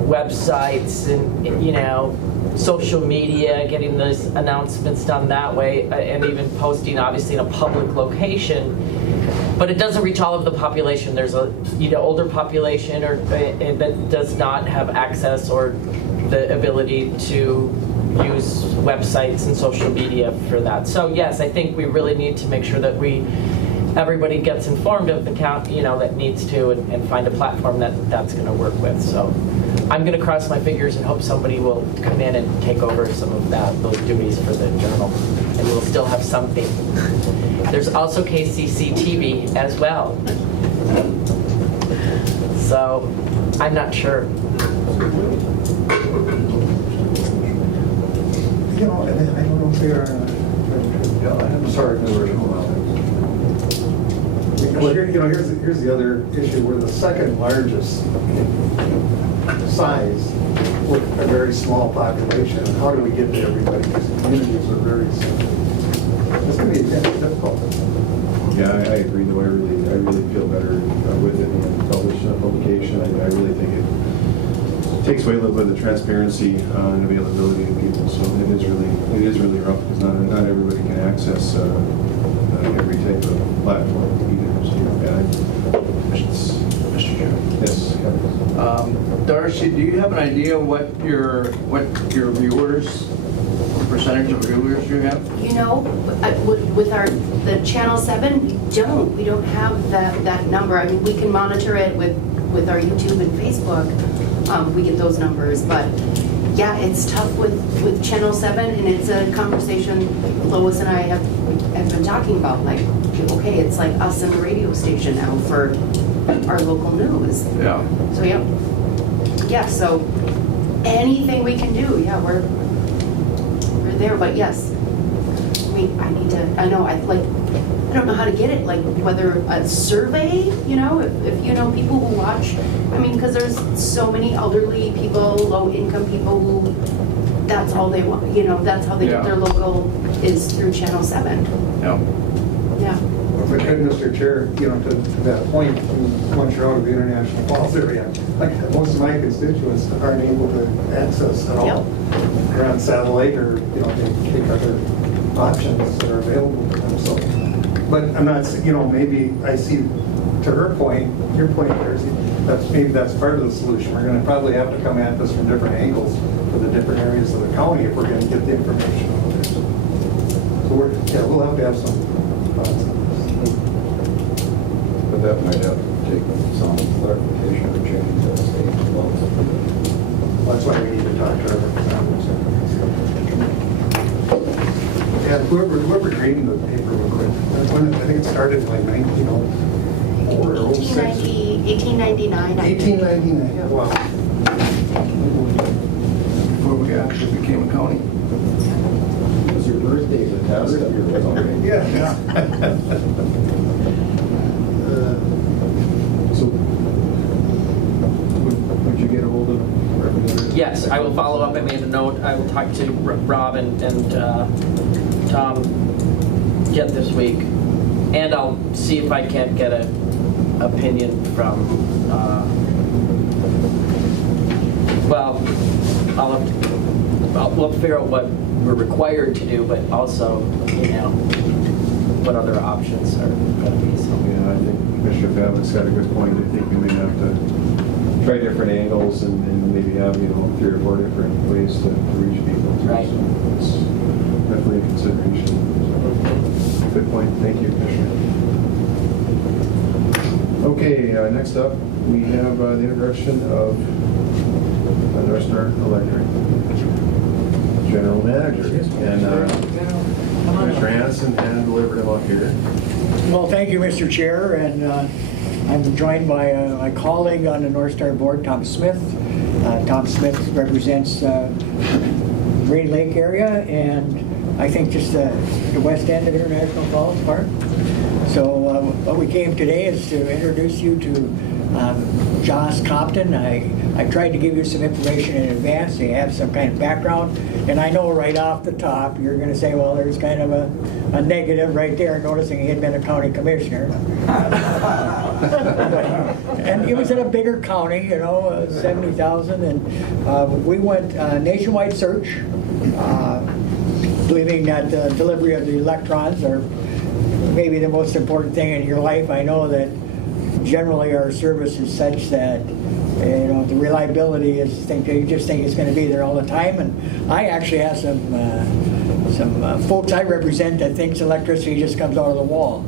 websites and, social media, getting those announcements done that way, and even posting, obviously, in a public location. But it doesn't reach all of the population. There's a older population that does not have access or the ability to use websites and social media for that. So yes, I think we really need to make sure that everybody gets informed of the count, that needs to, and find a platform that's going to work with. So I'm going to cross my fingers and hope somebody will come in and take over some of those duties for the Journal, and we'll still have something. There's also KCC-TV as well. So I'm not sure. I don't know if they are. I'm sorry, Well, here's the other issue. We're the second largest size with a very small population. How do we get to everybody? Because the communities are very small. It's going to be difficult. Yeah, I agree. Though I really feel better with it being published in a publication. I really think it takes away a little bit of the transparency and availability to people. So it is really rough because not everybody can access every type of platform either. So Mr. Chairman. Yes. Darcy, do you have an idea what your viewers percentage of viewers you have? You know, with the Channel 7, we don't have that number. I mean, we can monitor it with our YouTube and Facebook. We get those numbers, but yeah, it's tough with Channel 7, and it's a conversation Lois and I have been talking about. Like, okay, it's like us and the radio station now for our local news. Yeah. So yeah, so anything we can do, yeah, we're there. But yes, I don't know how to get it, like whether a survey, you know, if you know people who watch, I mean, because there's so many elderly people, low income people who that's all they want, you know, that's how they get their local is through Channel 7. Yeah. Yeah. If I could, Mr. Chair, you know, to that point, once you're out of the International Falls area, like most of my constituents aren't able to access at all. They're on satellite or, you know, they take other options that are available to them. So, but I'm not, you know, maybe I see to her point, your point there, that's part of the solution. We're going to probably have to come at this from different angles for the different areas of the county if we're going to get the information out there. So we'll have to have some thoughts on this. But that might have to take some clarification or change that state law. That's why we need to talk to our representatives. Yeah, whoever created the paper real quick, I think it started in like 1904 or 06. 1899. 1899, yeah. Wow. Before we actually became a county. It was your birthday, the past year. Yeah. So, would you get a hold of representatives? Yes, I will follow up. I made a note. I will talk to Rob and Tom yet this week, and I'll see if I can't get a opinion from. We'll figure out what we're required to do, but also, you know, what other options are going to be. So. Yeah, I think Commissioner Pavitt's got a good point. I think we may have to try different angles and maybe have, you know, 3 or 4 different ways to reach people. Right. So it's definitely a consideration. So, good point. Thank you, Commissioner. Okay, next up, we have the introduction of North Star Electric General Manager. And Commissioner Hanson hand-delivered him up here. Well, thank you, Mr. Chair, and I'm joined by my colleague on the North Star Board, Tom Smith. Tom Smith represents Green Lake area and I think just the west end of International Falls Park. So what we came today is to introduce you to Joss Compton. I tried to give you some information in advance so you have some kind of background. And I know right off the top you're going to say, well, there's kind of a negative right there, noticing he had been a county commissioner. And it was in a bigger county, you know, 70,000. And we went nationwide search, believing that the delivery of the electrons are maybe the most important thing in your life. I know that generally our service is such that the reliability is you just think it's going to be there all the time. And I actually have some folks I represent that thinks electricity just comes out of the wall.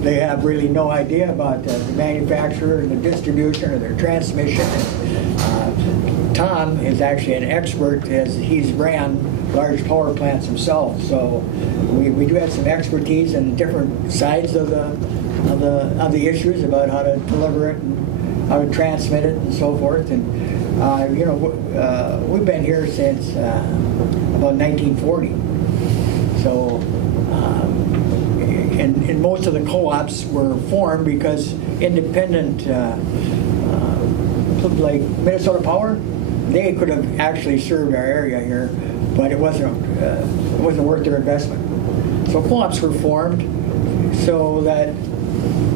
They have really no idea about the manufacturer and the distribution or their transmission. Tom is actually an expert as he's ran large power plants himself. So we do have some expertise in different sides of the issues about how to deliver it and how to transmit it and so forth. And we've been here since about 1940. So and most of the co-ops were formed because independent, like Minnesota Power, they could have actually served our area here, but it wasn't worth their investment. So co-ops were formed so that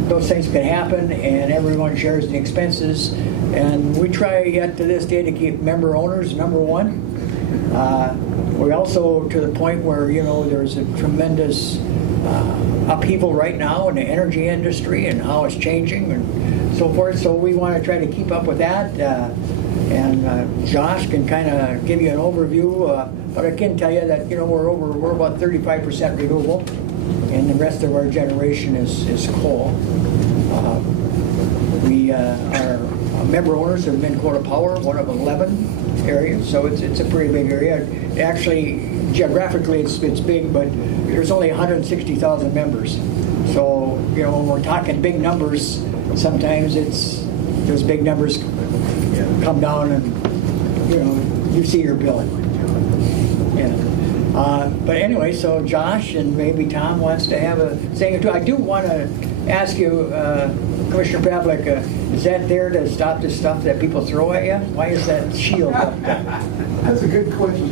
those things could happen and everyone shares the expenses. And we try yet to this day to keep member owners number one. We're also to the point where there's a tremendous upheaval right now in the energy industry and how it's changing and so forth. So we want to try to keep up with that. And Josh can kind of give you an overview, but I can tell you that, we're about 35% renewable, and the rest of our generation is coal. Our member owners of Minnesota Power, one of 11 areas, so it's a pretty big area. Actually, geographically, it's big, but there's only 160,000 members. So, when we're talking big numbers, sometimes those big numbers come down and, you see your bill. Yeah. But anyway, so Josh and maybe Tom wants to have a thing or two. I do want to ask you, Commissioner Pavlik, is that there to stop the stuff that people throw at you? Why is that shield up there? That's a good question.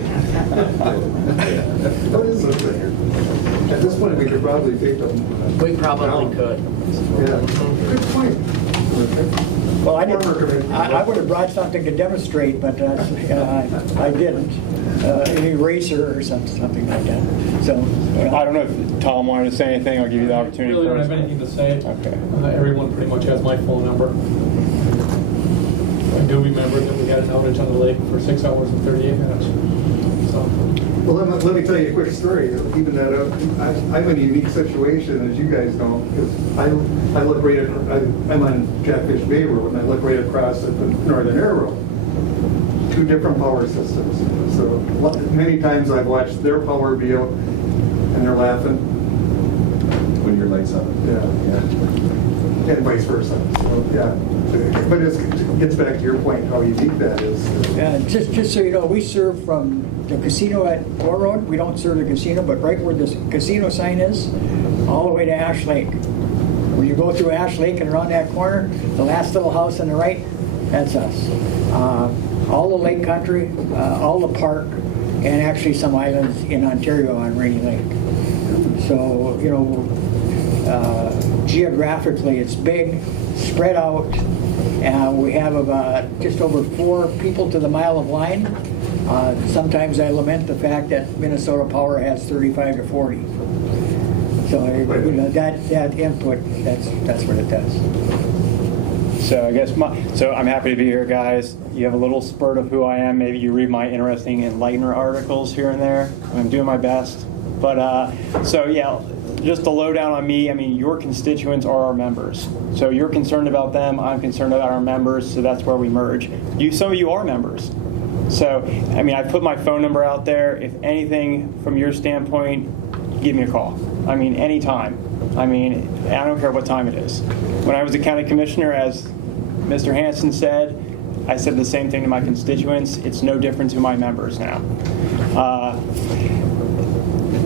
What is it there? At this point, we could probably take them. We probably could. Yeah, good point. Well, I would have brought something to demonstrate, but I didn't. An eraser or something like that. So I don't know if Tom wanted to say anything. I'll give you the opportunity. I really don't first. have anything to say. Okay. Everyone pretty much has my phone number. I do remember that we had an outage on the lake for 6 hours and 38 minutes. So. Well, let me tell you a quick story. Even that, I'm in a unique situation, as you guys know, because I look right at, I'm on Jackfish Bay Road, and I look right across at the Northern Air Road. Two different power systems. So many times I've watched their power be out, and they're laughing. When your lights on. Yeah. And vice versa. So, yeah. But it gets back to your point, how unique that is. Yeah, just so you know, we serve from the casino at Gore Road. We don't serve the casino, but right where the casino sign is, all the way to Ash Lake. When you go through Ash Lake and around that corner, the last little house on the right, that's us. All the lake country, all the park, and actually some islands in Ontario on Rainy Lake. So, geographically it's big, spread out. We have about just over 4 people to the mile of line. Sometimes I lament the fact that Minnesota Power has 35 to 40. So that input, that's what it does. So I guess so I'm happy to be here, guys. You have a little spurt of who I am. Maybe you read my interesting Enlightener articles here and there. I'm doing my best. But so yeah, just the lowdown on me. I mean, your constituents are our members. So you're concerned about them. I'm concerned about our members. So that's where we merge. Some of you are members. So I mean, I put my phone number out there. If anything from your standpoint, give me a call. I mean, anytime. I mean, I don't care what time it is. When I was a county commissioner, as Mr. Hanson said, I said the same thing to my constituents. It's no different to my members now.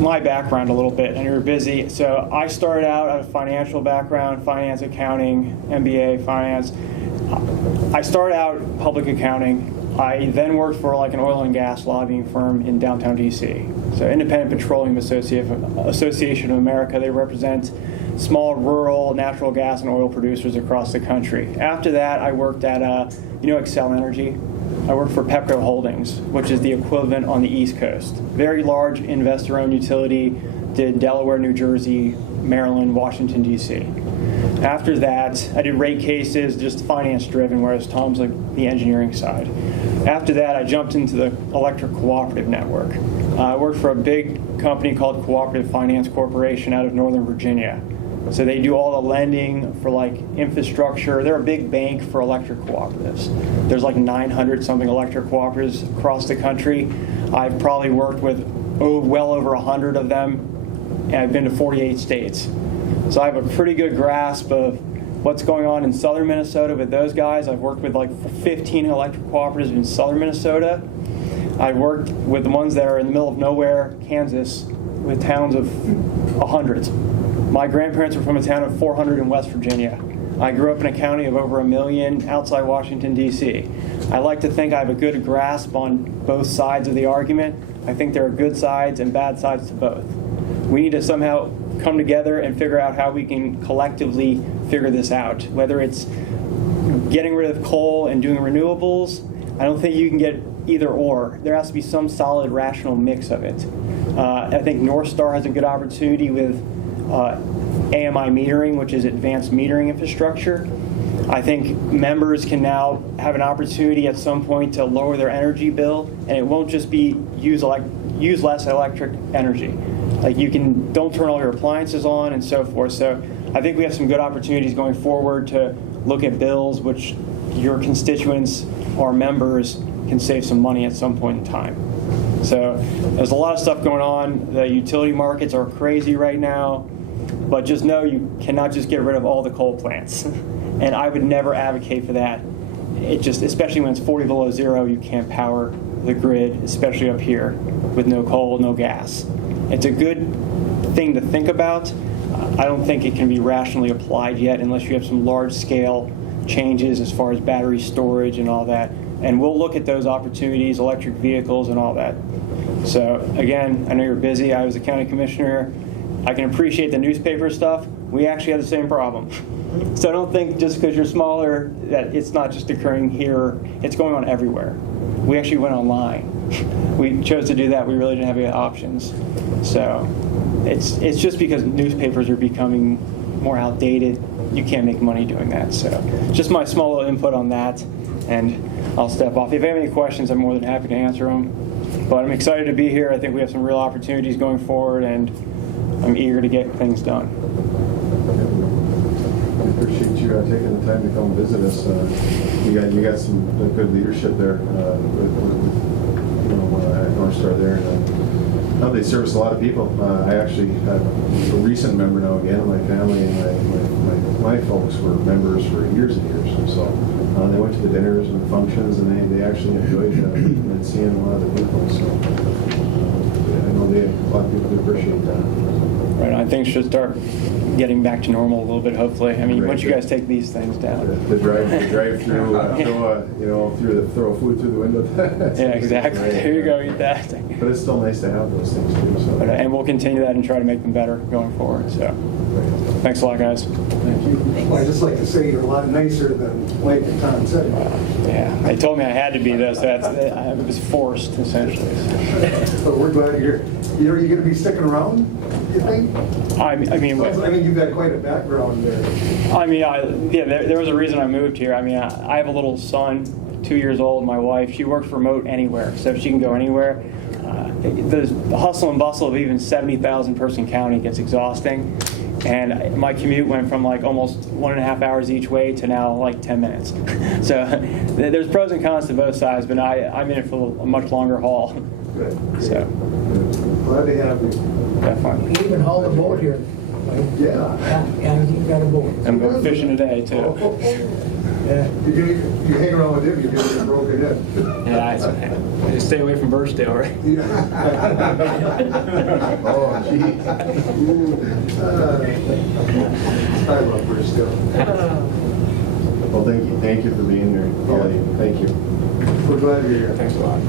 My background a little bit, and you're busy. So I started out at a financial background, finance, accounting, MBA, finance. I started out public accounting. I then worked for like an oil and gas lobbying firm in downtown DC. So Independent Petroleum Association of America. They represent small rural natural gas and oil producers across the country. After that, I worked at Xcel Energy. I worked for Pepco Holdings, which is the equivalent on the East Coast. Very large investor-owned utility, did Delaware, New Jersey, Maryland, Washington, D.C. After that, I did rate cases, just finance-driven, whereas Tom's like the engineering side. After that, I jumped into the electric cooperative network. I worked for a big company called Cooperative Finance Corporation out of Northern Virginia. So they do all the lending for like infrastructure. They're a big bank for electric cooperatives. There's like 900 something electric cooperatives across the country. I've probably worked with well over 100 of them, and I've been to 48 states. So I have a pretty good grasp of what's going on in southern Minnesota with those guys. I've worked with like 15 electric cooperatives in southern Minnesota. I've worked with the ones that are in the middle of nowhere, Kansas, with towns of hundreds. My grandparents were from a town of 400 in West Virginia. I grew up in a county of over 1 million outside Washington, D.C. I like to think I have a good grasp on both sides of the argument. I think there are good sides and bad sides to both. We need to somehow come together and figure out how we can collectively figure this out. Whether it's getting rid of coal and doing renewables, I don't think you can get either or. There has to be some solid, rational mix of it. I think North Star has a good opportunity with AMI metering, which is advanced metering infrastructure. I think members can now have an opportunity at some point to lower their energy bill, and it won't just be use less electric energy. Like don't turn all your appliances on and so forth. So I think we have some good opportunities going forward to look at bills which your constituents or members can save some money at some point in time. So there's a lot of stuff going on. The utility markets are crazy right now, but just know you cannot just get rid of all the coal plants. And I would never advocate for that. Especially when it's 40 below zero, you can't power the grid, especially up here with no coal, no gas. It's a good thing to think about. I don't think it can be rationally applied yet unless you have some large-scale changes as far as battery storage and all that. And we'll look at those opportunities, electric vehicles and all that. So again, I know you're busy. I was a county commissioner. I can appreciate the newspaper stuff. We actually have the same problem. So I don't think just because you're smaller that it's not just occurring here. It's going on everywhere. We actually went online. We chose to do that. We really didn't have any options. So it's just because newspapers are becoming more outdated. You can't make money doing that. So just my small little input on that, and I'll step off. If you have any questions, I'm more than happy to answer them. But I'm excited to be here. I think we have some real opportunities going forward, and I'm eager to get things done. I appreciate you taking the time to come visit us. You got some good leadership there at North Star there. They service a lot of people. I actually have a recent member now again of my family, and my folks were members for years and years. So they went to the dinners and the functions, and they actually enjoyed seeing a lot of the people. So I know a lot of people do appreciate that. Right, I think things should start getting back to normal a little bit, hopefully. I mean, Right. Once you guys take these things down. The drive through, throw food through the window. Yeah, exactly. Right. Here you go, eat that. But it's still nice to have those things too. So. And we'll continue that and try to make them better going forward. So, thanks a lot, guys. Thank you. Well, I'd just like to say you're a lot nicer than Mike and Tom said. Yeah, they told me I had to be this. It was forced, essentially. But we're glad you're here. Are you going to be sticking around, you think? I mean, you've got quite a background there. I mean, there was a reason I moved here. I mean, I have a little son, 2 years old. My wife, she works remote anywhere, so she can go anywhere. The hustle and bustle of even 70,000 person county gets exhausting. And my commute went from like almost 1.5 hours each way to now like 10 minutes. So there's pros and cons to both sides, but I'm in it for a much longer haul. Good. So Glad to have you. definitely. You even hauled a boat here. Yeah. Yeah, you got a boat. I'm going fishing today too. Yeah. You hang around with him, you're going to get broken in. Yeah, I just stay away from Birchdale, right? Oh, geez. I love Birchdale. Well, thank you for being here. Thank you. We're glad you're here. Thanks a lot.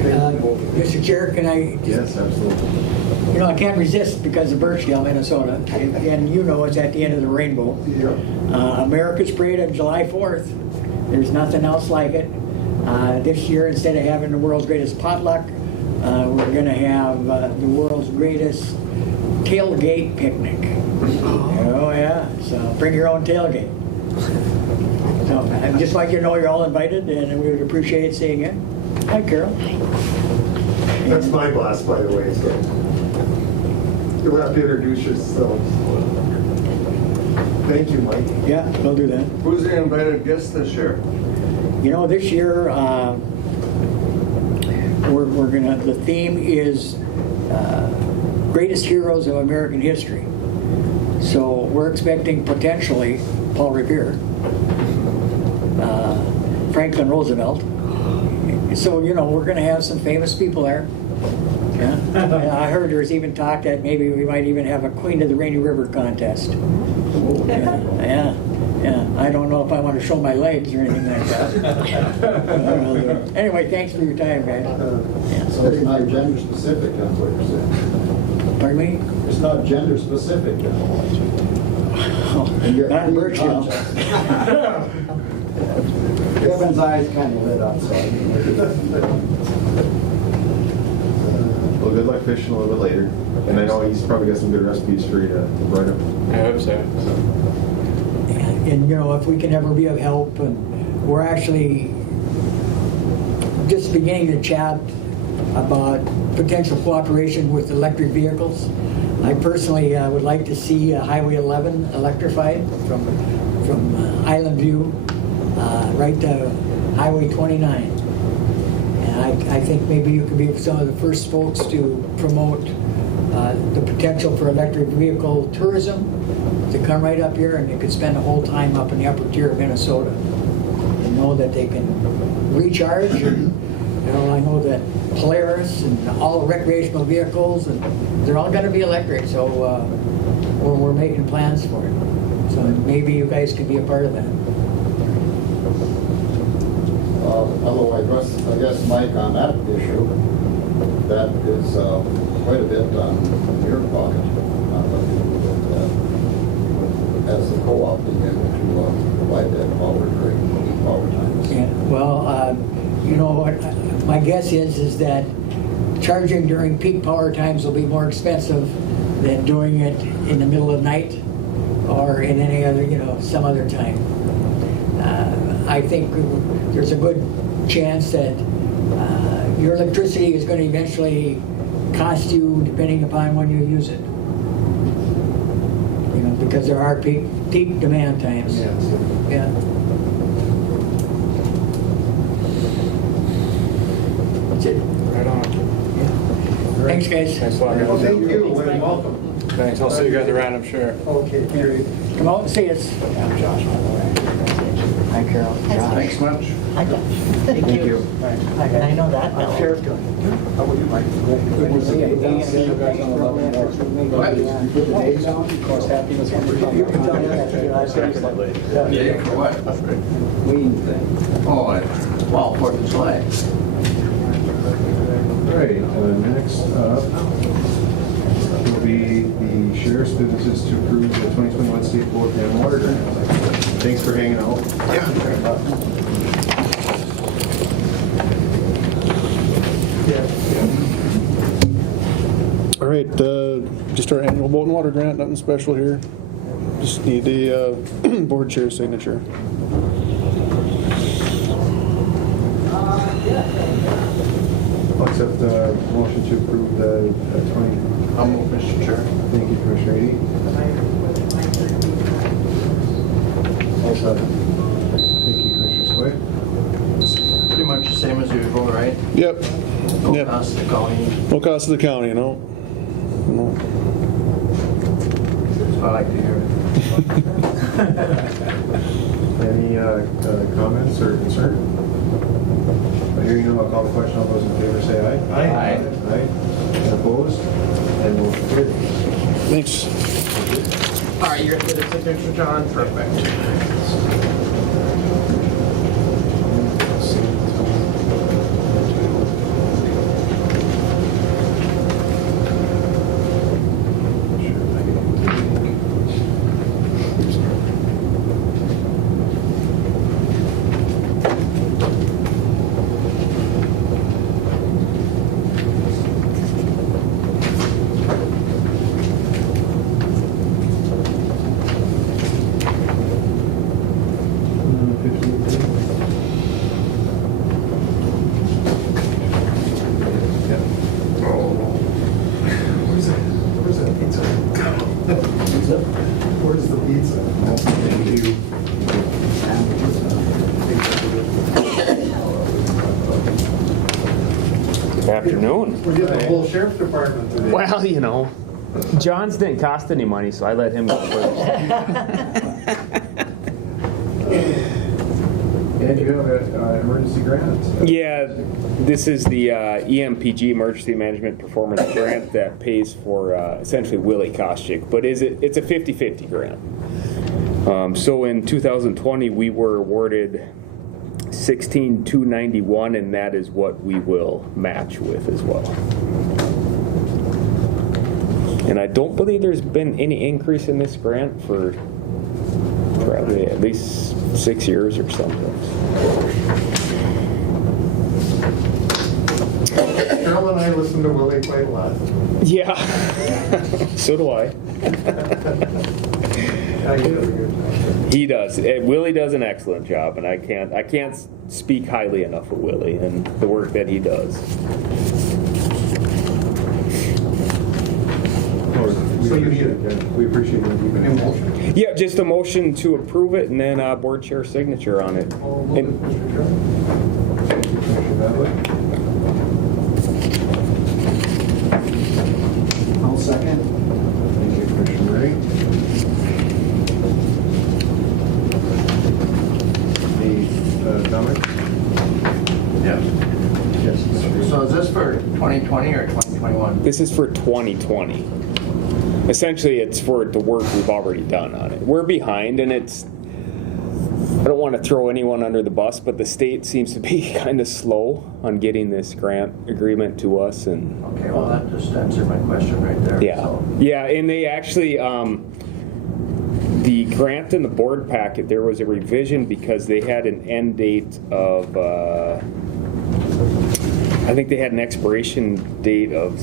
Mr. Chair, can I just, Yes, absolutely. I can't resist because of Birchdale, Minnesota. And it's at the end of the rainbow. Yeah. America's Parade on July 4th. There's nothing else like it. This year, instead of having the world's greatest potluck, we're going to have the world's greatest tailgate picnic. Oh, yeah. So bring your own tailgate. So I'd just like you to know you're all invited, and we would appreciate seeing you. Hi, Carol. That's my boss, by the way, so you'll have to introduce yourself. Thank you, Mike. Yeah, we'll do that. Who's the invited guest this year? This year, the theme is Greatest Heroes of American History. So we're expecting potentially Paul Revere, Franklin Roosevelt. So, we're going to have some famous people there. Yeah. I heard there's even talk that maybe we might even have a Queen of the Rainy River contest. Yeah. I don't know if I want to show my legs or anything like that. Anyway, thanks for your time, guys. So it's not gender specific, that's what you're saying? Pardon me? It's not gender specific, then? Not in Birchville. Kevin's eyes kind of lit up, so. Well, good luck fishing a little bit later. And I know he's probably got some good recipes for you to write up. I hope so. Yeah, and you know, if we can ever be of help, and we're actually just beginning to chat about potential cooperation with electric vehicles. I personally would like to see Highway 11 electrified from Island View right to Highway 29. And I think maybe you could be some of the first folks to promote the potential for electric vehicle tourism to come right up here, and they could spend the whole time up in the upper tier of Minnesota and know that they can recharge. And, you know, I know that Polaris and all recreational vehicles, and they're all going to be electric, so we're making plans for it. So maybe you guys could be a part of that. Although I guess, Mike, on that issue, that is quite a bit on your pocket. As the co-op being able to provide that power during peak power times. Yeah, well, you know what, my guess is that charging during peak power times will be more expensive than doing it in the middle of the night or in any other, you know, some other time. I think there's a good chance that your electricity is going to eventually cost you depending upon when you use it. You know, because there are peak demand times. Yes. Yeah. That's it. Right on. Yeah. Thanks, guys. Thanks a lot, Well, guys. thank you, and welcome. Thanks. I'll see you guys around, I'm sure. Okay, great. Come out and see us. I'm Josh, by the way. Hi, Carol. Thanks much. Hi, Jeff. Thank you. I know that now. Sheriff doing. How about you, Mike? Good to see you. See you guys on 11. What? You put the days on, cause happiness when we come. Yeah, for what? Lean thing. Oh, well, 4th of July. All right, next up will be the sheriff's businesses to approve the 2021 state board and water grant. Thanks for hanging out. All right, just our annual boat and water grant, nothing special here. Just need the board chair signature. I'll accept the motion to approve the 20. I'll move, Mr. Chair. Thank you, Commissioner Ady. Thank you, Commissioner Sway. Pretty much the same as usual, right? Yep. No Yep. cost to the county. No cost to the county, no. No. That's what I like to hear. Any comments or concern? Hearing none, I'll call the question. All those in favor say aye. Aye. Aye. And opposed? And motion carried. Thanks. All right, you're good at signature, John? Perfect. Where's that pizza? Where's the pizza? Thank you. Good afternoon. We're getting the whole sheriff's department today. Well, you know, John's didn't cost any money, so I let him go first. And you have an emergency grant. Yeah, this is the EMPG, Emergency Management Performance Grant, that pays for essentially Willie Koochiching, but it's a 50-50 grant. So in 2020, we were awarded $16,291, and that is what we will match with as well. And I don't believe there's been any increase in this grant for probably at least 6 years or something. Carol and I listen to Willie quite a lot. Yeah, so do I. He does. Willie does an excellent job, and I can't speak highly enough of Willie and the work that he does. We appreciate it. Yeah, just a motion to approve it, and then board chair signature on it. And, I'll second. Thank you, Commissioner Ray. Any comments? Yeah. Yes. So is this for 2020 or 2021? This is for 2020. Essentially, it's for the work we've already done on it. We're behind, and it's, I don't want to throw anyone under the bus, but the state seems to be kind of slow on getting this grant agreement to us. And Okay, well, that just answered my question right there. yeah, So. yeah, and they actually, the grant in the board packet, there was a revision because they had an end date of, I think they had an expiration date of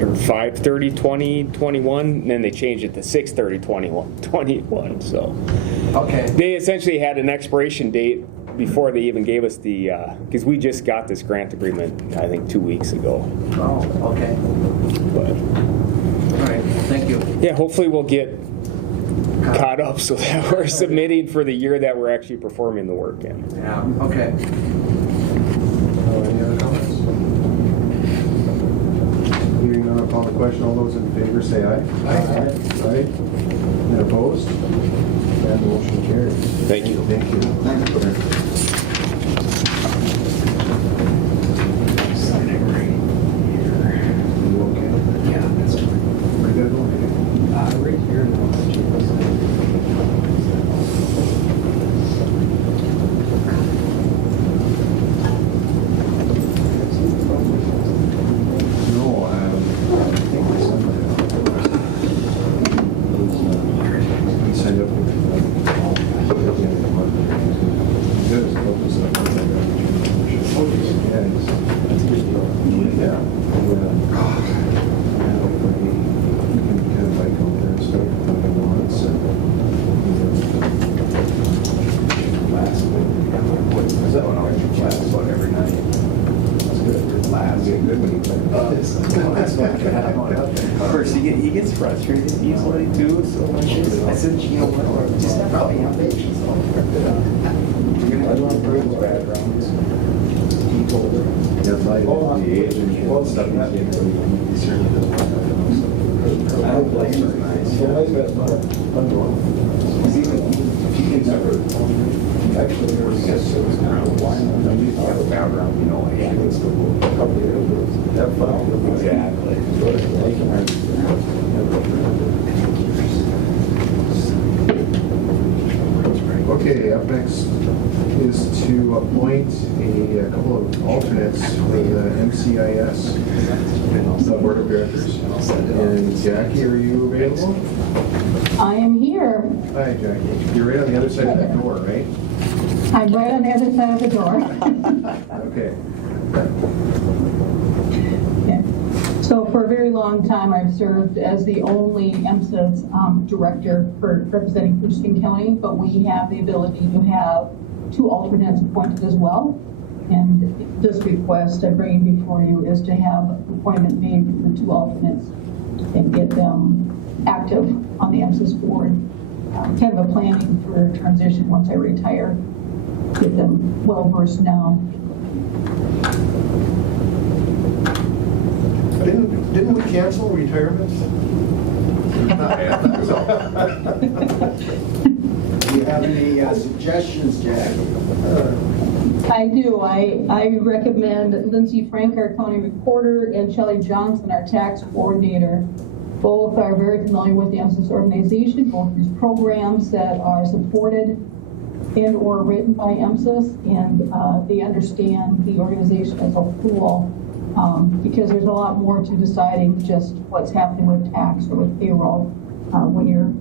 5/30/2021, and then they changed it to 6/30/21. So Okay. they essentially had an expiration date before they even gave us the, because we just got this grant agreement, I think 2 weeks ago. Oh, okay. But All right, thank you. yeah, hopefully we'll get caught up so that we're submitting for the year that we're actually performing the work in. Yeah, okay. Any other comments? Hearing none, I'll call the question. All those in favor say aye. Aye. Aye. And opposed? And motion carried. Thank you. Thank you. You okay? Yeah, that's fine. Where you gotta go? Right here. No, I think my son might have. He signed up with good. Yeah, that's good. Yeah. You can kind of bike out there and stuff if you want. Last week. Is that one always last one every night? That's good. Last. Get good when you play. Of course, he gets frustrated easily too. So I said, you know what? Just probably have patience. You're gonna go on through bad rounds. He told her. Yeah, like the age and stuff he's getting, so he certainly doesn't want I don't blame her. Nice. He's even, he can never, actually, there was just, it was kind of a wine. I mean, you have a background, you know, hey, let's go. Have fun. Exactly. Okay, up next is to appoint a couple of alternates for the MCIS Board of Directors. And Jackie, are you available? I am here. Hi, Jackie. You're right on the other side of that door, right? I'm right on the other side of the door. Okay. Okay. So for a very long time, I've served as the only MCIS director for representing Koochiching County, but we have the ability to have 2 alternates appointed as well. And this request I'm bringing before you is to have appointment made for the 2 alternates and get them active on the MCIS board. Kind of a planning for transition once I retire, get them well versed now. Didn't we cancel retirements? Do you have any suggestions, Jack? I do. I recommend Lindsay Frank, our county recorder, and Shelley Johnson, our tax coordinator. Both are very familiar with the MCIS organization, both these programs that are supported and or written by MCIS, and they understand the organization as a whole, because there's a lot more to deciding just what's happening with tax or with payroll when you're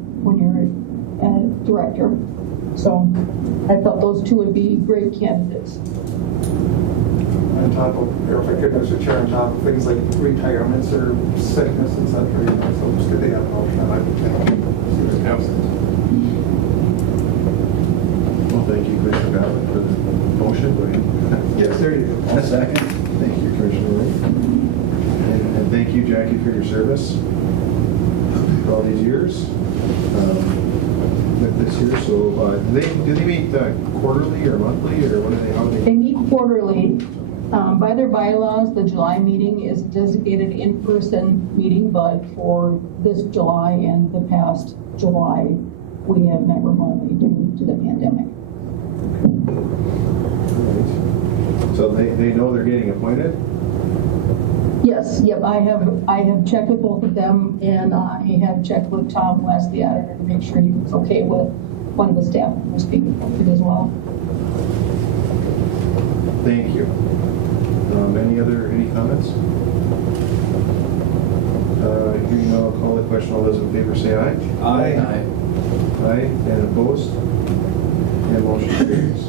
a director. So I thought those 2 would be great candidates. on top of, or if I could, Mr. Chair, on top of things like retirements or sickness and such, you know, so it's good to have an option. I would, see what happens. Well, thank you, Commissioner Ballard, for the motion. Yes, there you go. A second. Thank you, Commissioner Lee. And thank you, Jackie, for your service for all these years with this year. So do they meet quarterly or monthly, or what do they, how do They they? meet quarterly. By their bylaws, the July meeting is designated in-person meeting, but for this July and the past July, we have met remotely due to the pandemic. So they know they're getting appointed? Yes, yep, I have checked with both of them, and I have checked with Tom West, the auditor, to make sure he was okay with one of the staff members being appointed as well. Thank you. Any comments? Hearing none, I'll call the question. All those in favor say aye. Aye. Aye, and opposed? And motion carries.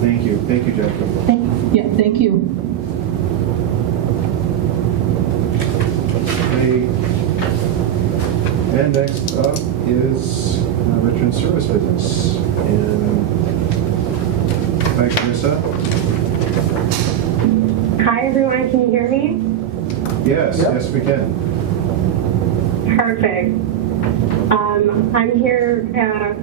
Thank you. Thank you, Jackie. Yeah, thank you. And next up is Veteran Service Business. And hi, Carissa. Hi, everyone. Can you hear me? Yes, yes, we can. Perfect. I'm here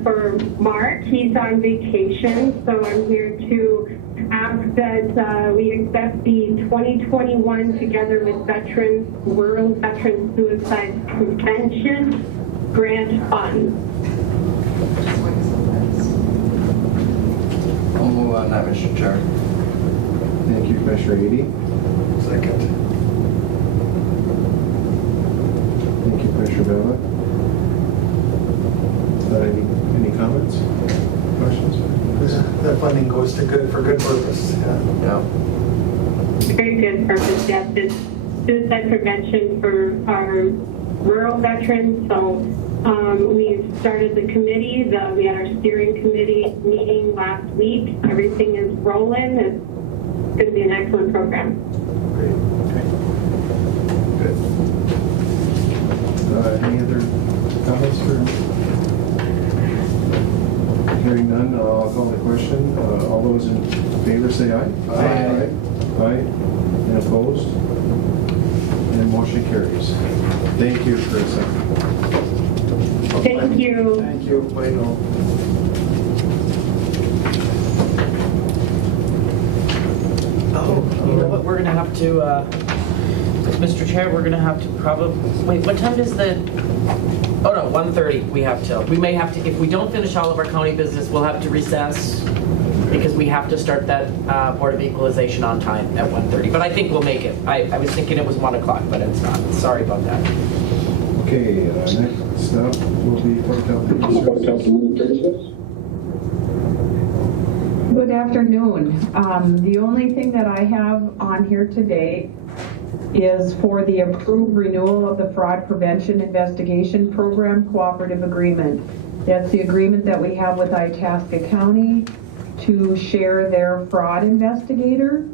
for Mark. He's on vacation, so I'm here to ask that we accept the 2021 Together with Veterans Rural Veteran Suicide Prevention Grant Fund. I'll move on that, Mr. Chair. Thank you, Commissioner Edie. Second. Thank you, Commissioner Bella. Any comments? Questions? That funding goes to for good purpose. Yeah. Very good purpose, yes. It's suicide prevention for our rural veterans. So we've started the committee. We had our steering committee meeting last week. Everything is rolling. It's going to be an excellent program. Great. Okay. Good. Any other comments for? Hearing none, I'll call the question. All those in favor say aye. Aye. Aye. And opposed? And motion carries. Thank you, Carissa. Thank you. Thank you. You know what, we're gonna have to, Mr. Chair, we're gonna have to probably, wait, what time does the, oh no, 1:30 we have till. We may have to, if we don't finish all of our county business, we'll have to recess because we have to start that Board of Equalization on time at 1:30. But I think we'll make it. I was thinking it was 1 o'clock, but it's not. Sorry about that. Okay, next up will be Public Health and Human Services. Good afternoon. The only thing that I have on here today is for the approved renewal of the Fraud Prevention Investigation Program Cooperative Agreement. That's the agreement that we have with Itasca County to share their fraud investigator.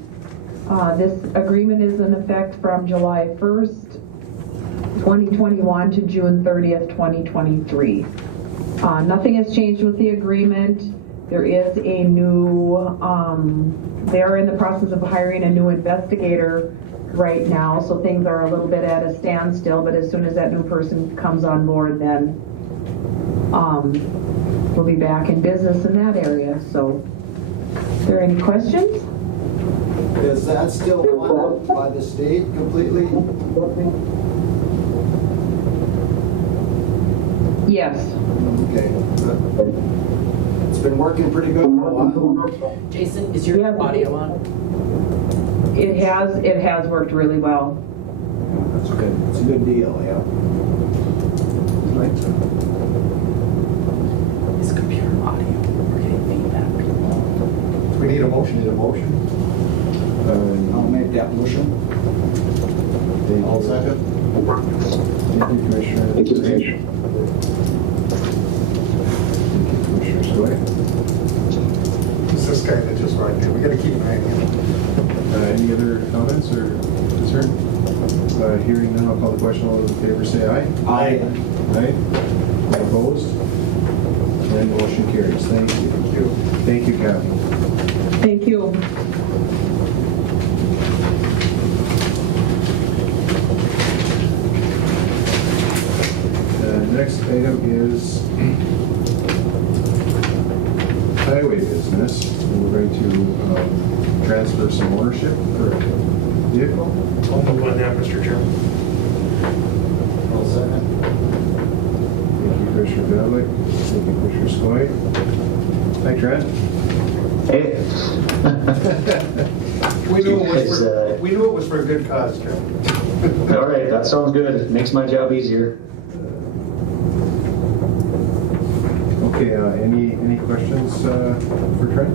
This agreement is in effect from July 1st, 2021 to June 30th, 2023. Nothing has changed with the agreement. There is a new, they are in the process of hiring a new investigator right now, so things are a little bit at a standstill, but as soon as that new person comes on board, then we'll be back in business in that area. So, are there any questions? Is that still funded by the state completely? Yes. Okay. It's been working pretty good for a while. Jason, is your audio on? It has worked really well. That's good. It's a good deal, yeah. Right. Is computer audio? We're getting feedback. We need a motion. I'll make that motion. I'll second. Thank you, Commissioner. Thank you, Commissioner. Commissioner Stoy. It's this guy that just right here. We got to keep him hanging. Any other comments or concern? Hearing none, I'll call the question. All those in favor say aye. Aye. Aye. Any opposed? And motion carries. Thank you. Thank you, Kathy. Thank you. Next item is highway business. We're going to transfer some ownership for a vehicle. I'll move on that, Mr. Chairman. I'll second. Thank you, Commissioner Dalek. Thank you, Commissioner Skoye. Hi, Trent. Hey. We knew it was for a good cause, Joe. All right, that sounds good. It makes my job easier. Okay, any questions for Trent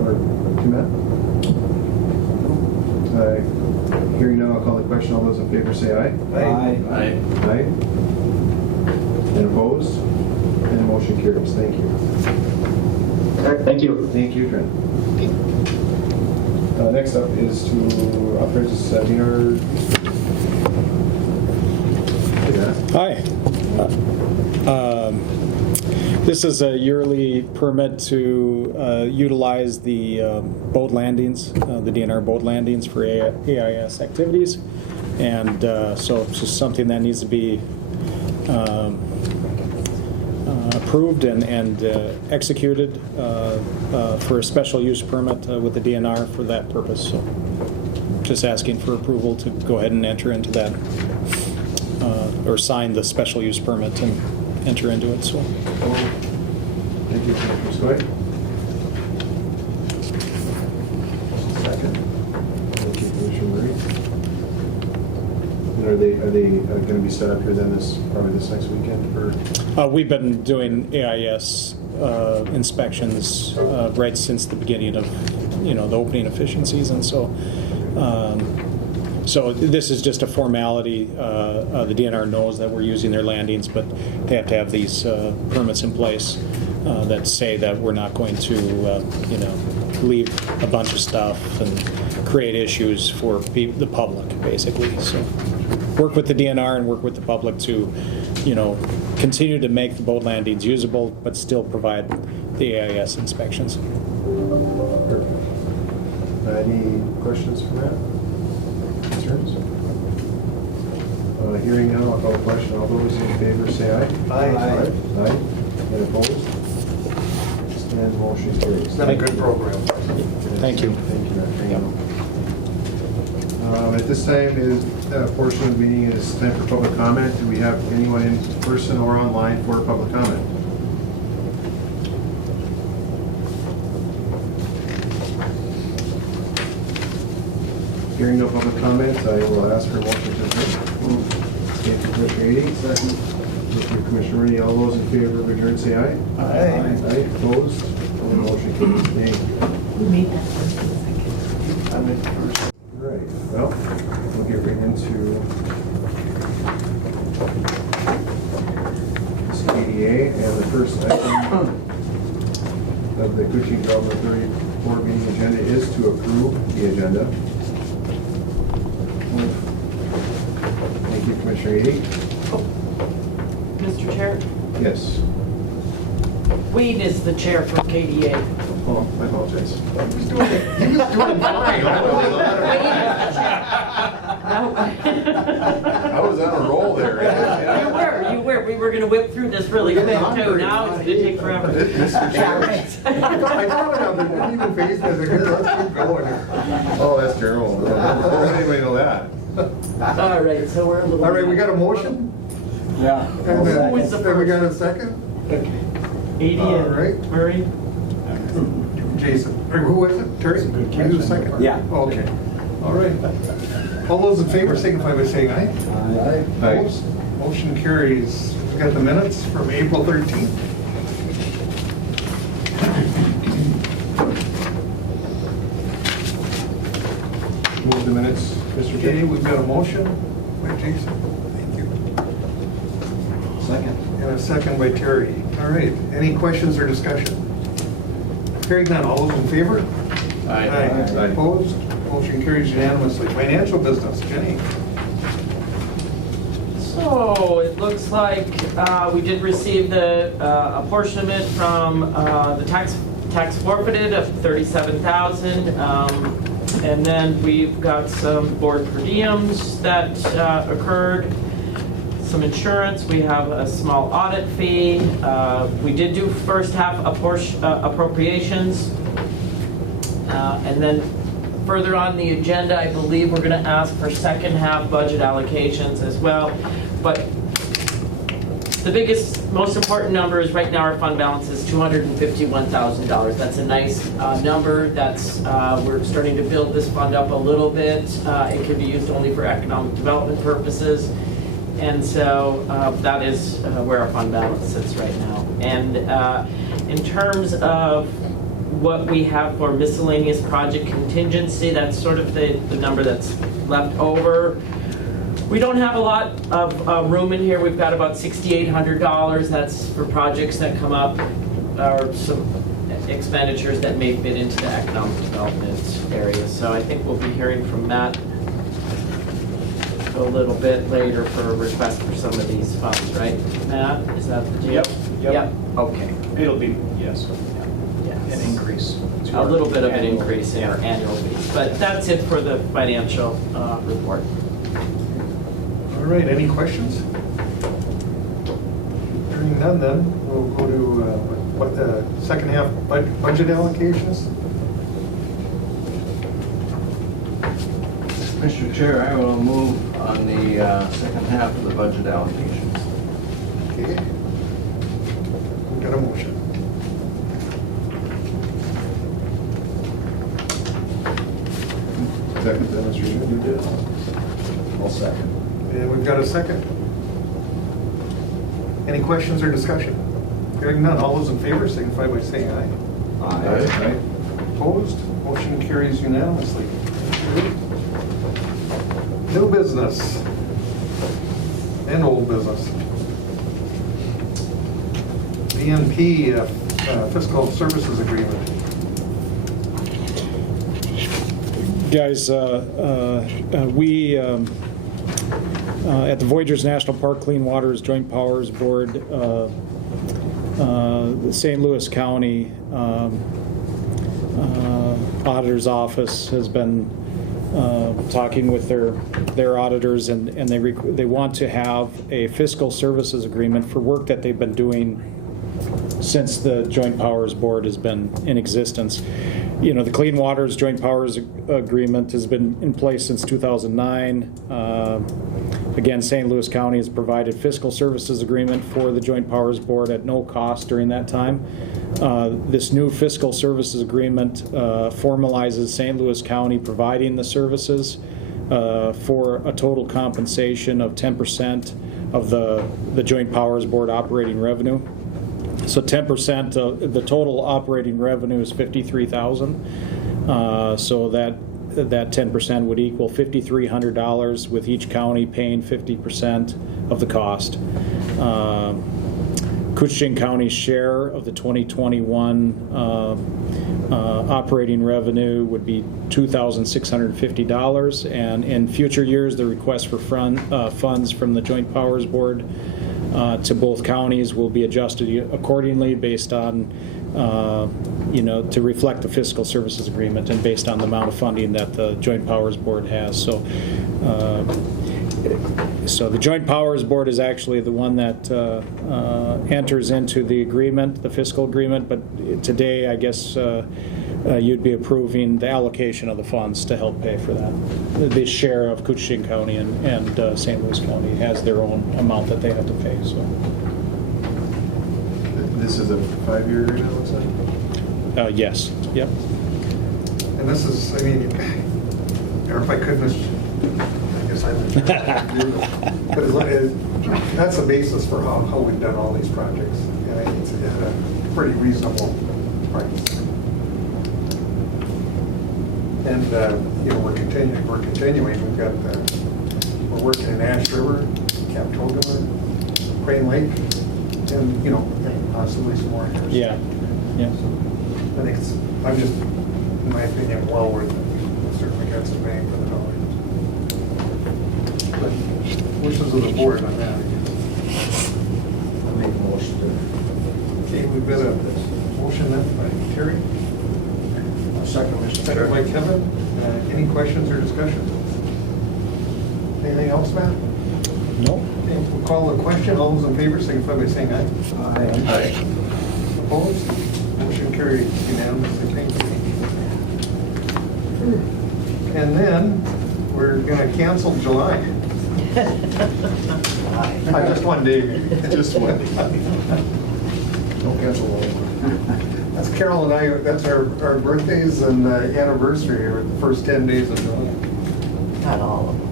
or to Matt? Hearing none, I'll call the question. All those in favor say aye. Aye. Aye. Aye. And opposed? And motion carries. Thank you. All right, thank you. Thank you, Trent. Next up is to authorize this DNR. Hi. This is a yearly permit to utilize the boat landings, the DNR boat landings for AIS activities. And so it's just something that needs to be approved and executed for a special use permit with the DNR for that purpose. So just asking for approval to go ahead and enter into that or sign the special use permit and enter into it. So. Thank you, Commissioner Skoye. Second. Thank you, Commissioner Murray. And are they going to be set up here then probably this next weekend for? We've been doing AIS inspections right since the beginning of the opening of fishing season. So. So this is just a formality. The DNR knows that we're using their landings, but they have to have these permits in place that say that we're not going to, leave a bunch of stuff and create issues for the public, basically. So work with the DNR and work with the public to, continue to make the boat landings usable, but still provide the AIS inspections. Perfect. Any questions for that? Concerns? Hearing none, I'll call the question. All those in favor say aye. Aye. Aye. And opposed? And motion carries. It's been a good program. Thank you. Thank you, Matt. At this time is a portion of the meeting is time for public comment. Do we have anyone in person or online for public comment? Hearing no public comments, I will ask for a motion to adjourn. Thank you, Commissioner Edy. Second. Thank you, Commissioner Edy. All those in favor of adjourn, say aye. Aye. Aye. Opposed? And motion carries. Thank you. Who made that first and second? I made the first. Right. Well, we'll get right into this ADA, and the first item of the Koochiching Development Authority Board meeting agenda is to approve the agenda. Thank you, Commissioner Edy. Mr. Chair, Yes. Weed is the chair for KDA. Oh, I apologize. He was doing fine. I was on a roll there. You were. We were going to whip through this really quick too. Now it's going to take forever. Mr. Chair. I thought about it, didn't even face it. Let's keep going. Oh, that's terrible. How did anybody know that? All right, so we're a little. All right, we got a motion? Yeah. And then Who was the then we got a first? second? 80 All and right. Murray. Jason. Or who was it? Terry? You do the second? Yeah. Okay. All right. All those in favor signify by saying aye. Aye. Opposed? Motion carries. We got the minutes from April 13th. Move the minutes, Mr. Okay, Chair. we've got a motion by Jason. Thank you. Second. And a second by Terry. All right. Any questions or discussion? Hearing none. All those in favor? Aye. Opposed? Motion carries unanimously. Financial business, Jenny. So it looks like we did receive the apportionment from the tax forfeited of $37,000. And then we've got some board per diems that occurred, some insurance. We have a small audit fee. We did do first half appropriations. And then further on the agenda, I believe we're going to ask for second half budget allocations as well. But the biggest, most important number is right now our fund balance is $251,000. That's a nice number. That's we're starting to build this fund up a little bit. It can be used only for economic development purposes. And so that is where our fund balance sits right now. And in terms of what we have for miscellaneous project contingency, that's sort of the number that's left over. We don't have a lot of room in here. We've got about $6,800. That's for projects that come up, or some expenditures that may fit into the economic development area. So I think we'll be hearing from Matt a little bit later for a request for some of these funds, right? Matt, is that the deal? Yep. Okay. It'll be, yes, an increase. A little bit of an increase in our annual fees. But that's it for the financial report. All right, any questions? Hearing none, then we'll go to what the second half budget allocations. Mr. Chair, I will move on the second half of the budget allocations. Okay. We've got a motion. Second, then, Mr. Chair. You did. I'll second. And we've got a second. Any questions or discussion? Hearing none, all those in favor signify by saying aye. Aye. Opposed? Motion carries unanimously. New business and old business. BNP Fiscal Services Agreement. Guys, we at the Voyageurs National Park Clean Waters Joint Powers Board, the St. Louis County Auditor's Office has been talking with their auditors, and they want to have a fiscal services agreement for work that they've been doing since the Joint Powers Board has been in existence. You know, the Clean Waters Joint Powers Agreement has been in place since 2009. Again, St. Louis County has provided fiscal services agreement for the Joint Powers Board at no cost during that time. This new fiscal services agreement formalizes St. Louis County providing the services for a total compensation of 10% of the Joint Powers Board operating revenue. So 10% of the total operating revenue is $53,000. So that 10% would equal $5,300, with each county paying 50% of the cost. Koochiching County's share of the 2021 operating revenue would be $2,650, and in future years, the request for funds from the Joint Powers Board to both counties will be adjusted accordingly based on, to reflect the fiscal services agreement and based on the amount of funding that the Joint Powers Board has. So the Joint Powers Board is actually the one that enters into the agreement, the fiscal agreement, but today I guess you'd be approving the allocation of the funds to help pay for that. The share of Koochiching County and St. Louis County has their own amount that they have to pay. So this is a 5-year agreement, it looks like? Yes. Yep. And this is, or if I could, I guess I would. But that's the basis for how we've done all these projects. And I think it's at a pretty reasonable price. And we're continuing. We've got we're working in Ash River, Capitoga, Crane Lake, and possibly some more here. Yeah. So I think I'm just, in my opinion, well worth it. certainly got some bang for the dollar. But wishes of the board on that, I guess. I make a motion to. Okay, we've got a motion then by Terry. Second by Kevin. Any questions or discussion? Anything else, Matt? No. Okay, we'll call the question. All those in favor signify by saying aye. Aye. Opposed? Motion carried unanimously. Thank you. And then we're going to cancel July. Just one day, maybe. Just one. Don't cancel all of them. That's Carol and I, that's our birthdays and anniversary here, the first 10 days of July. Not all of them.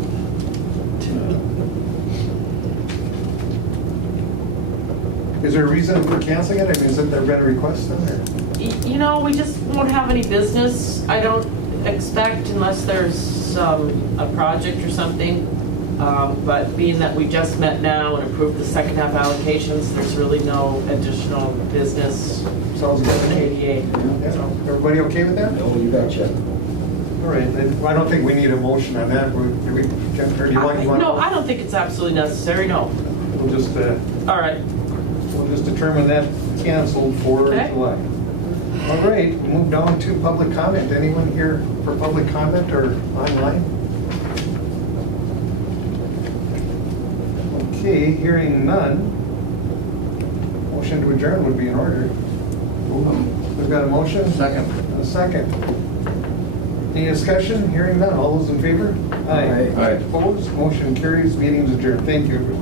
Is there a reason for canceling it? I mean, has there been a request then, or? You know, we just won't have any business, I don't expect, unless there's a project or something. But being that we just met now and approved the second half allocations, there's really no additional business. Sounds good. 88. Yeah, everybody okay with that? No, you betcha. All right, then, I don't think we need a motion on that. Do we, or do you want? No, I don't think it's absolutely necessary, no. We'll just, All right. we'll just determine that canceled for Okay. July. All right, we'll move down to public comment. Anyone here for public comment or online? Okay, hearing none. Motion to adjourn would be in order. We've got a motion? Second. A second. Any discussion? Hearing none. All those in favor? Aye. Opposed? Motion carries. Meeting's adjourned. Thank you, everyone.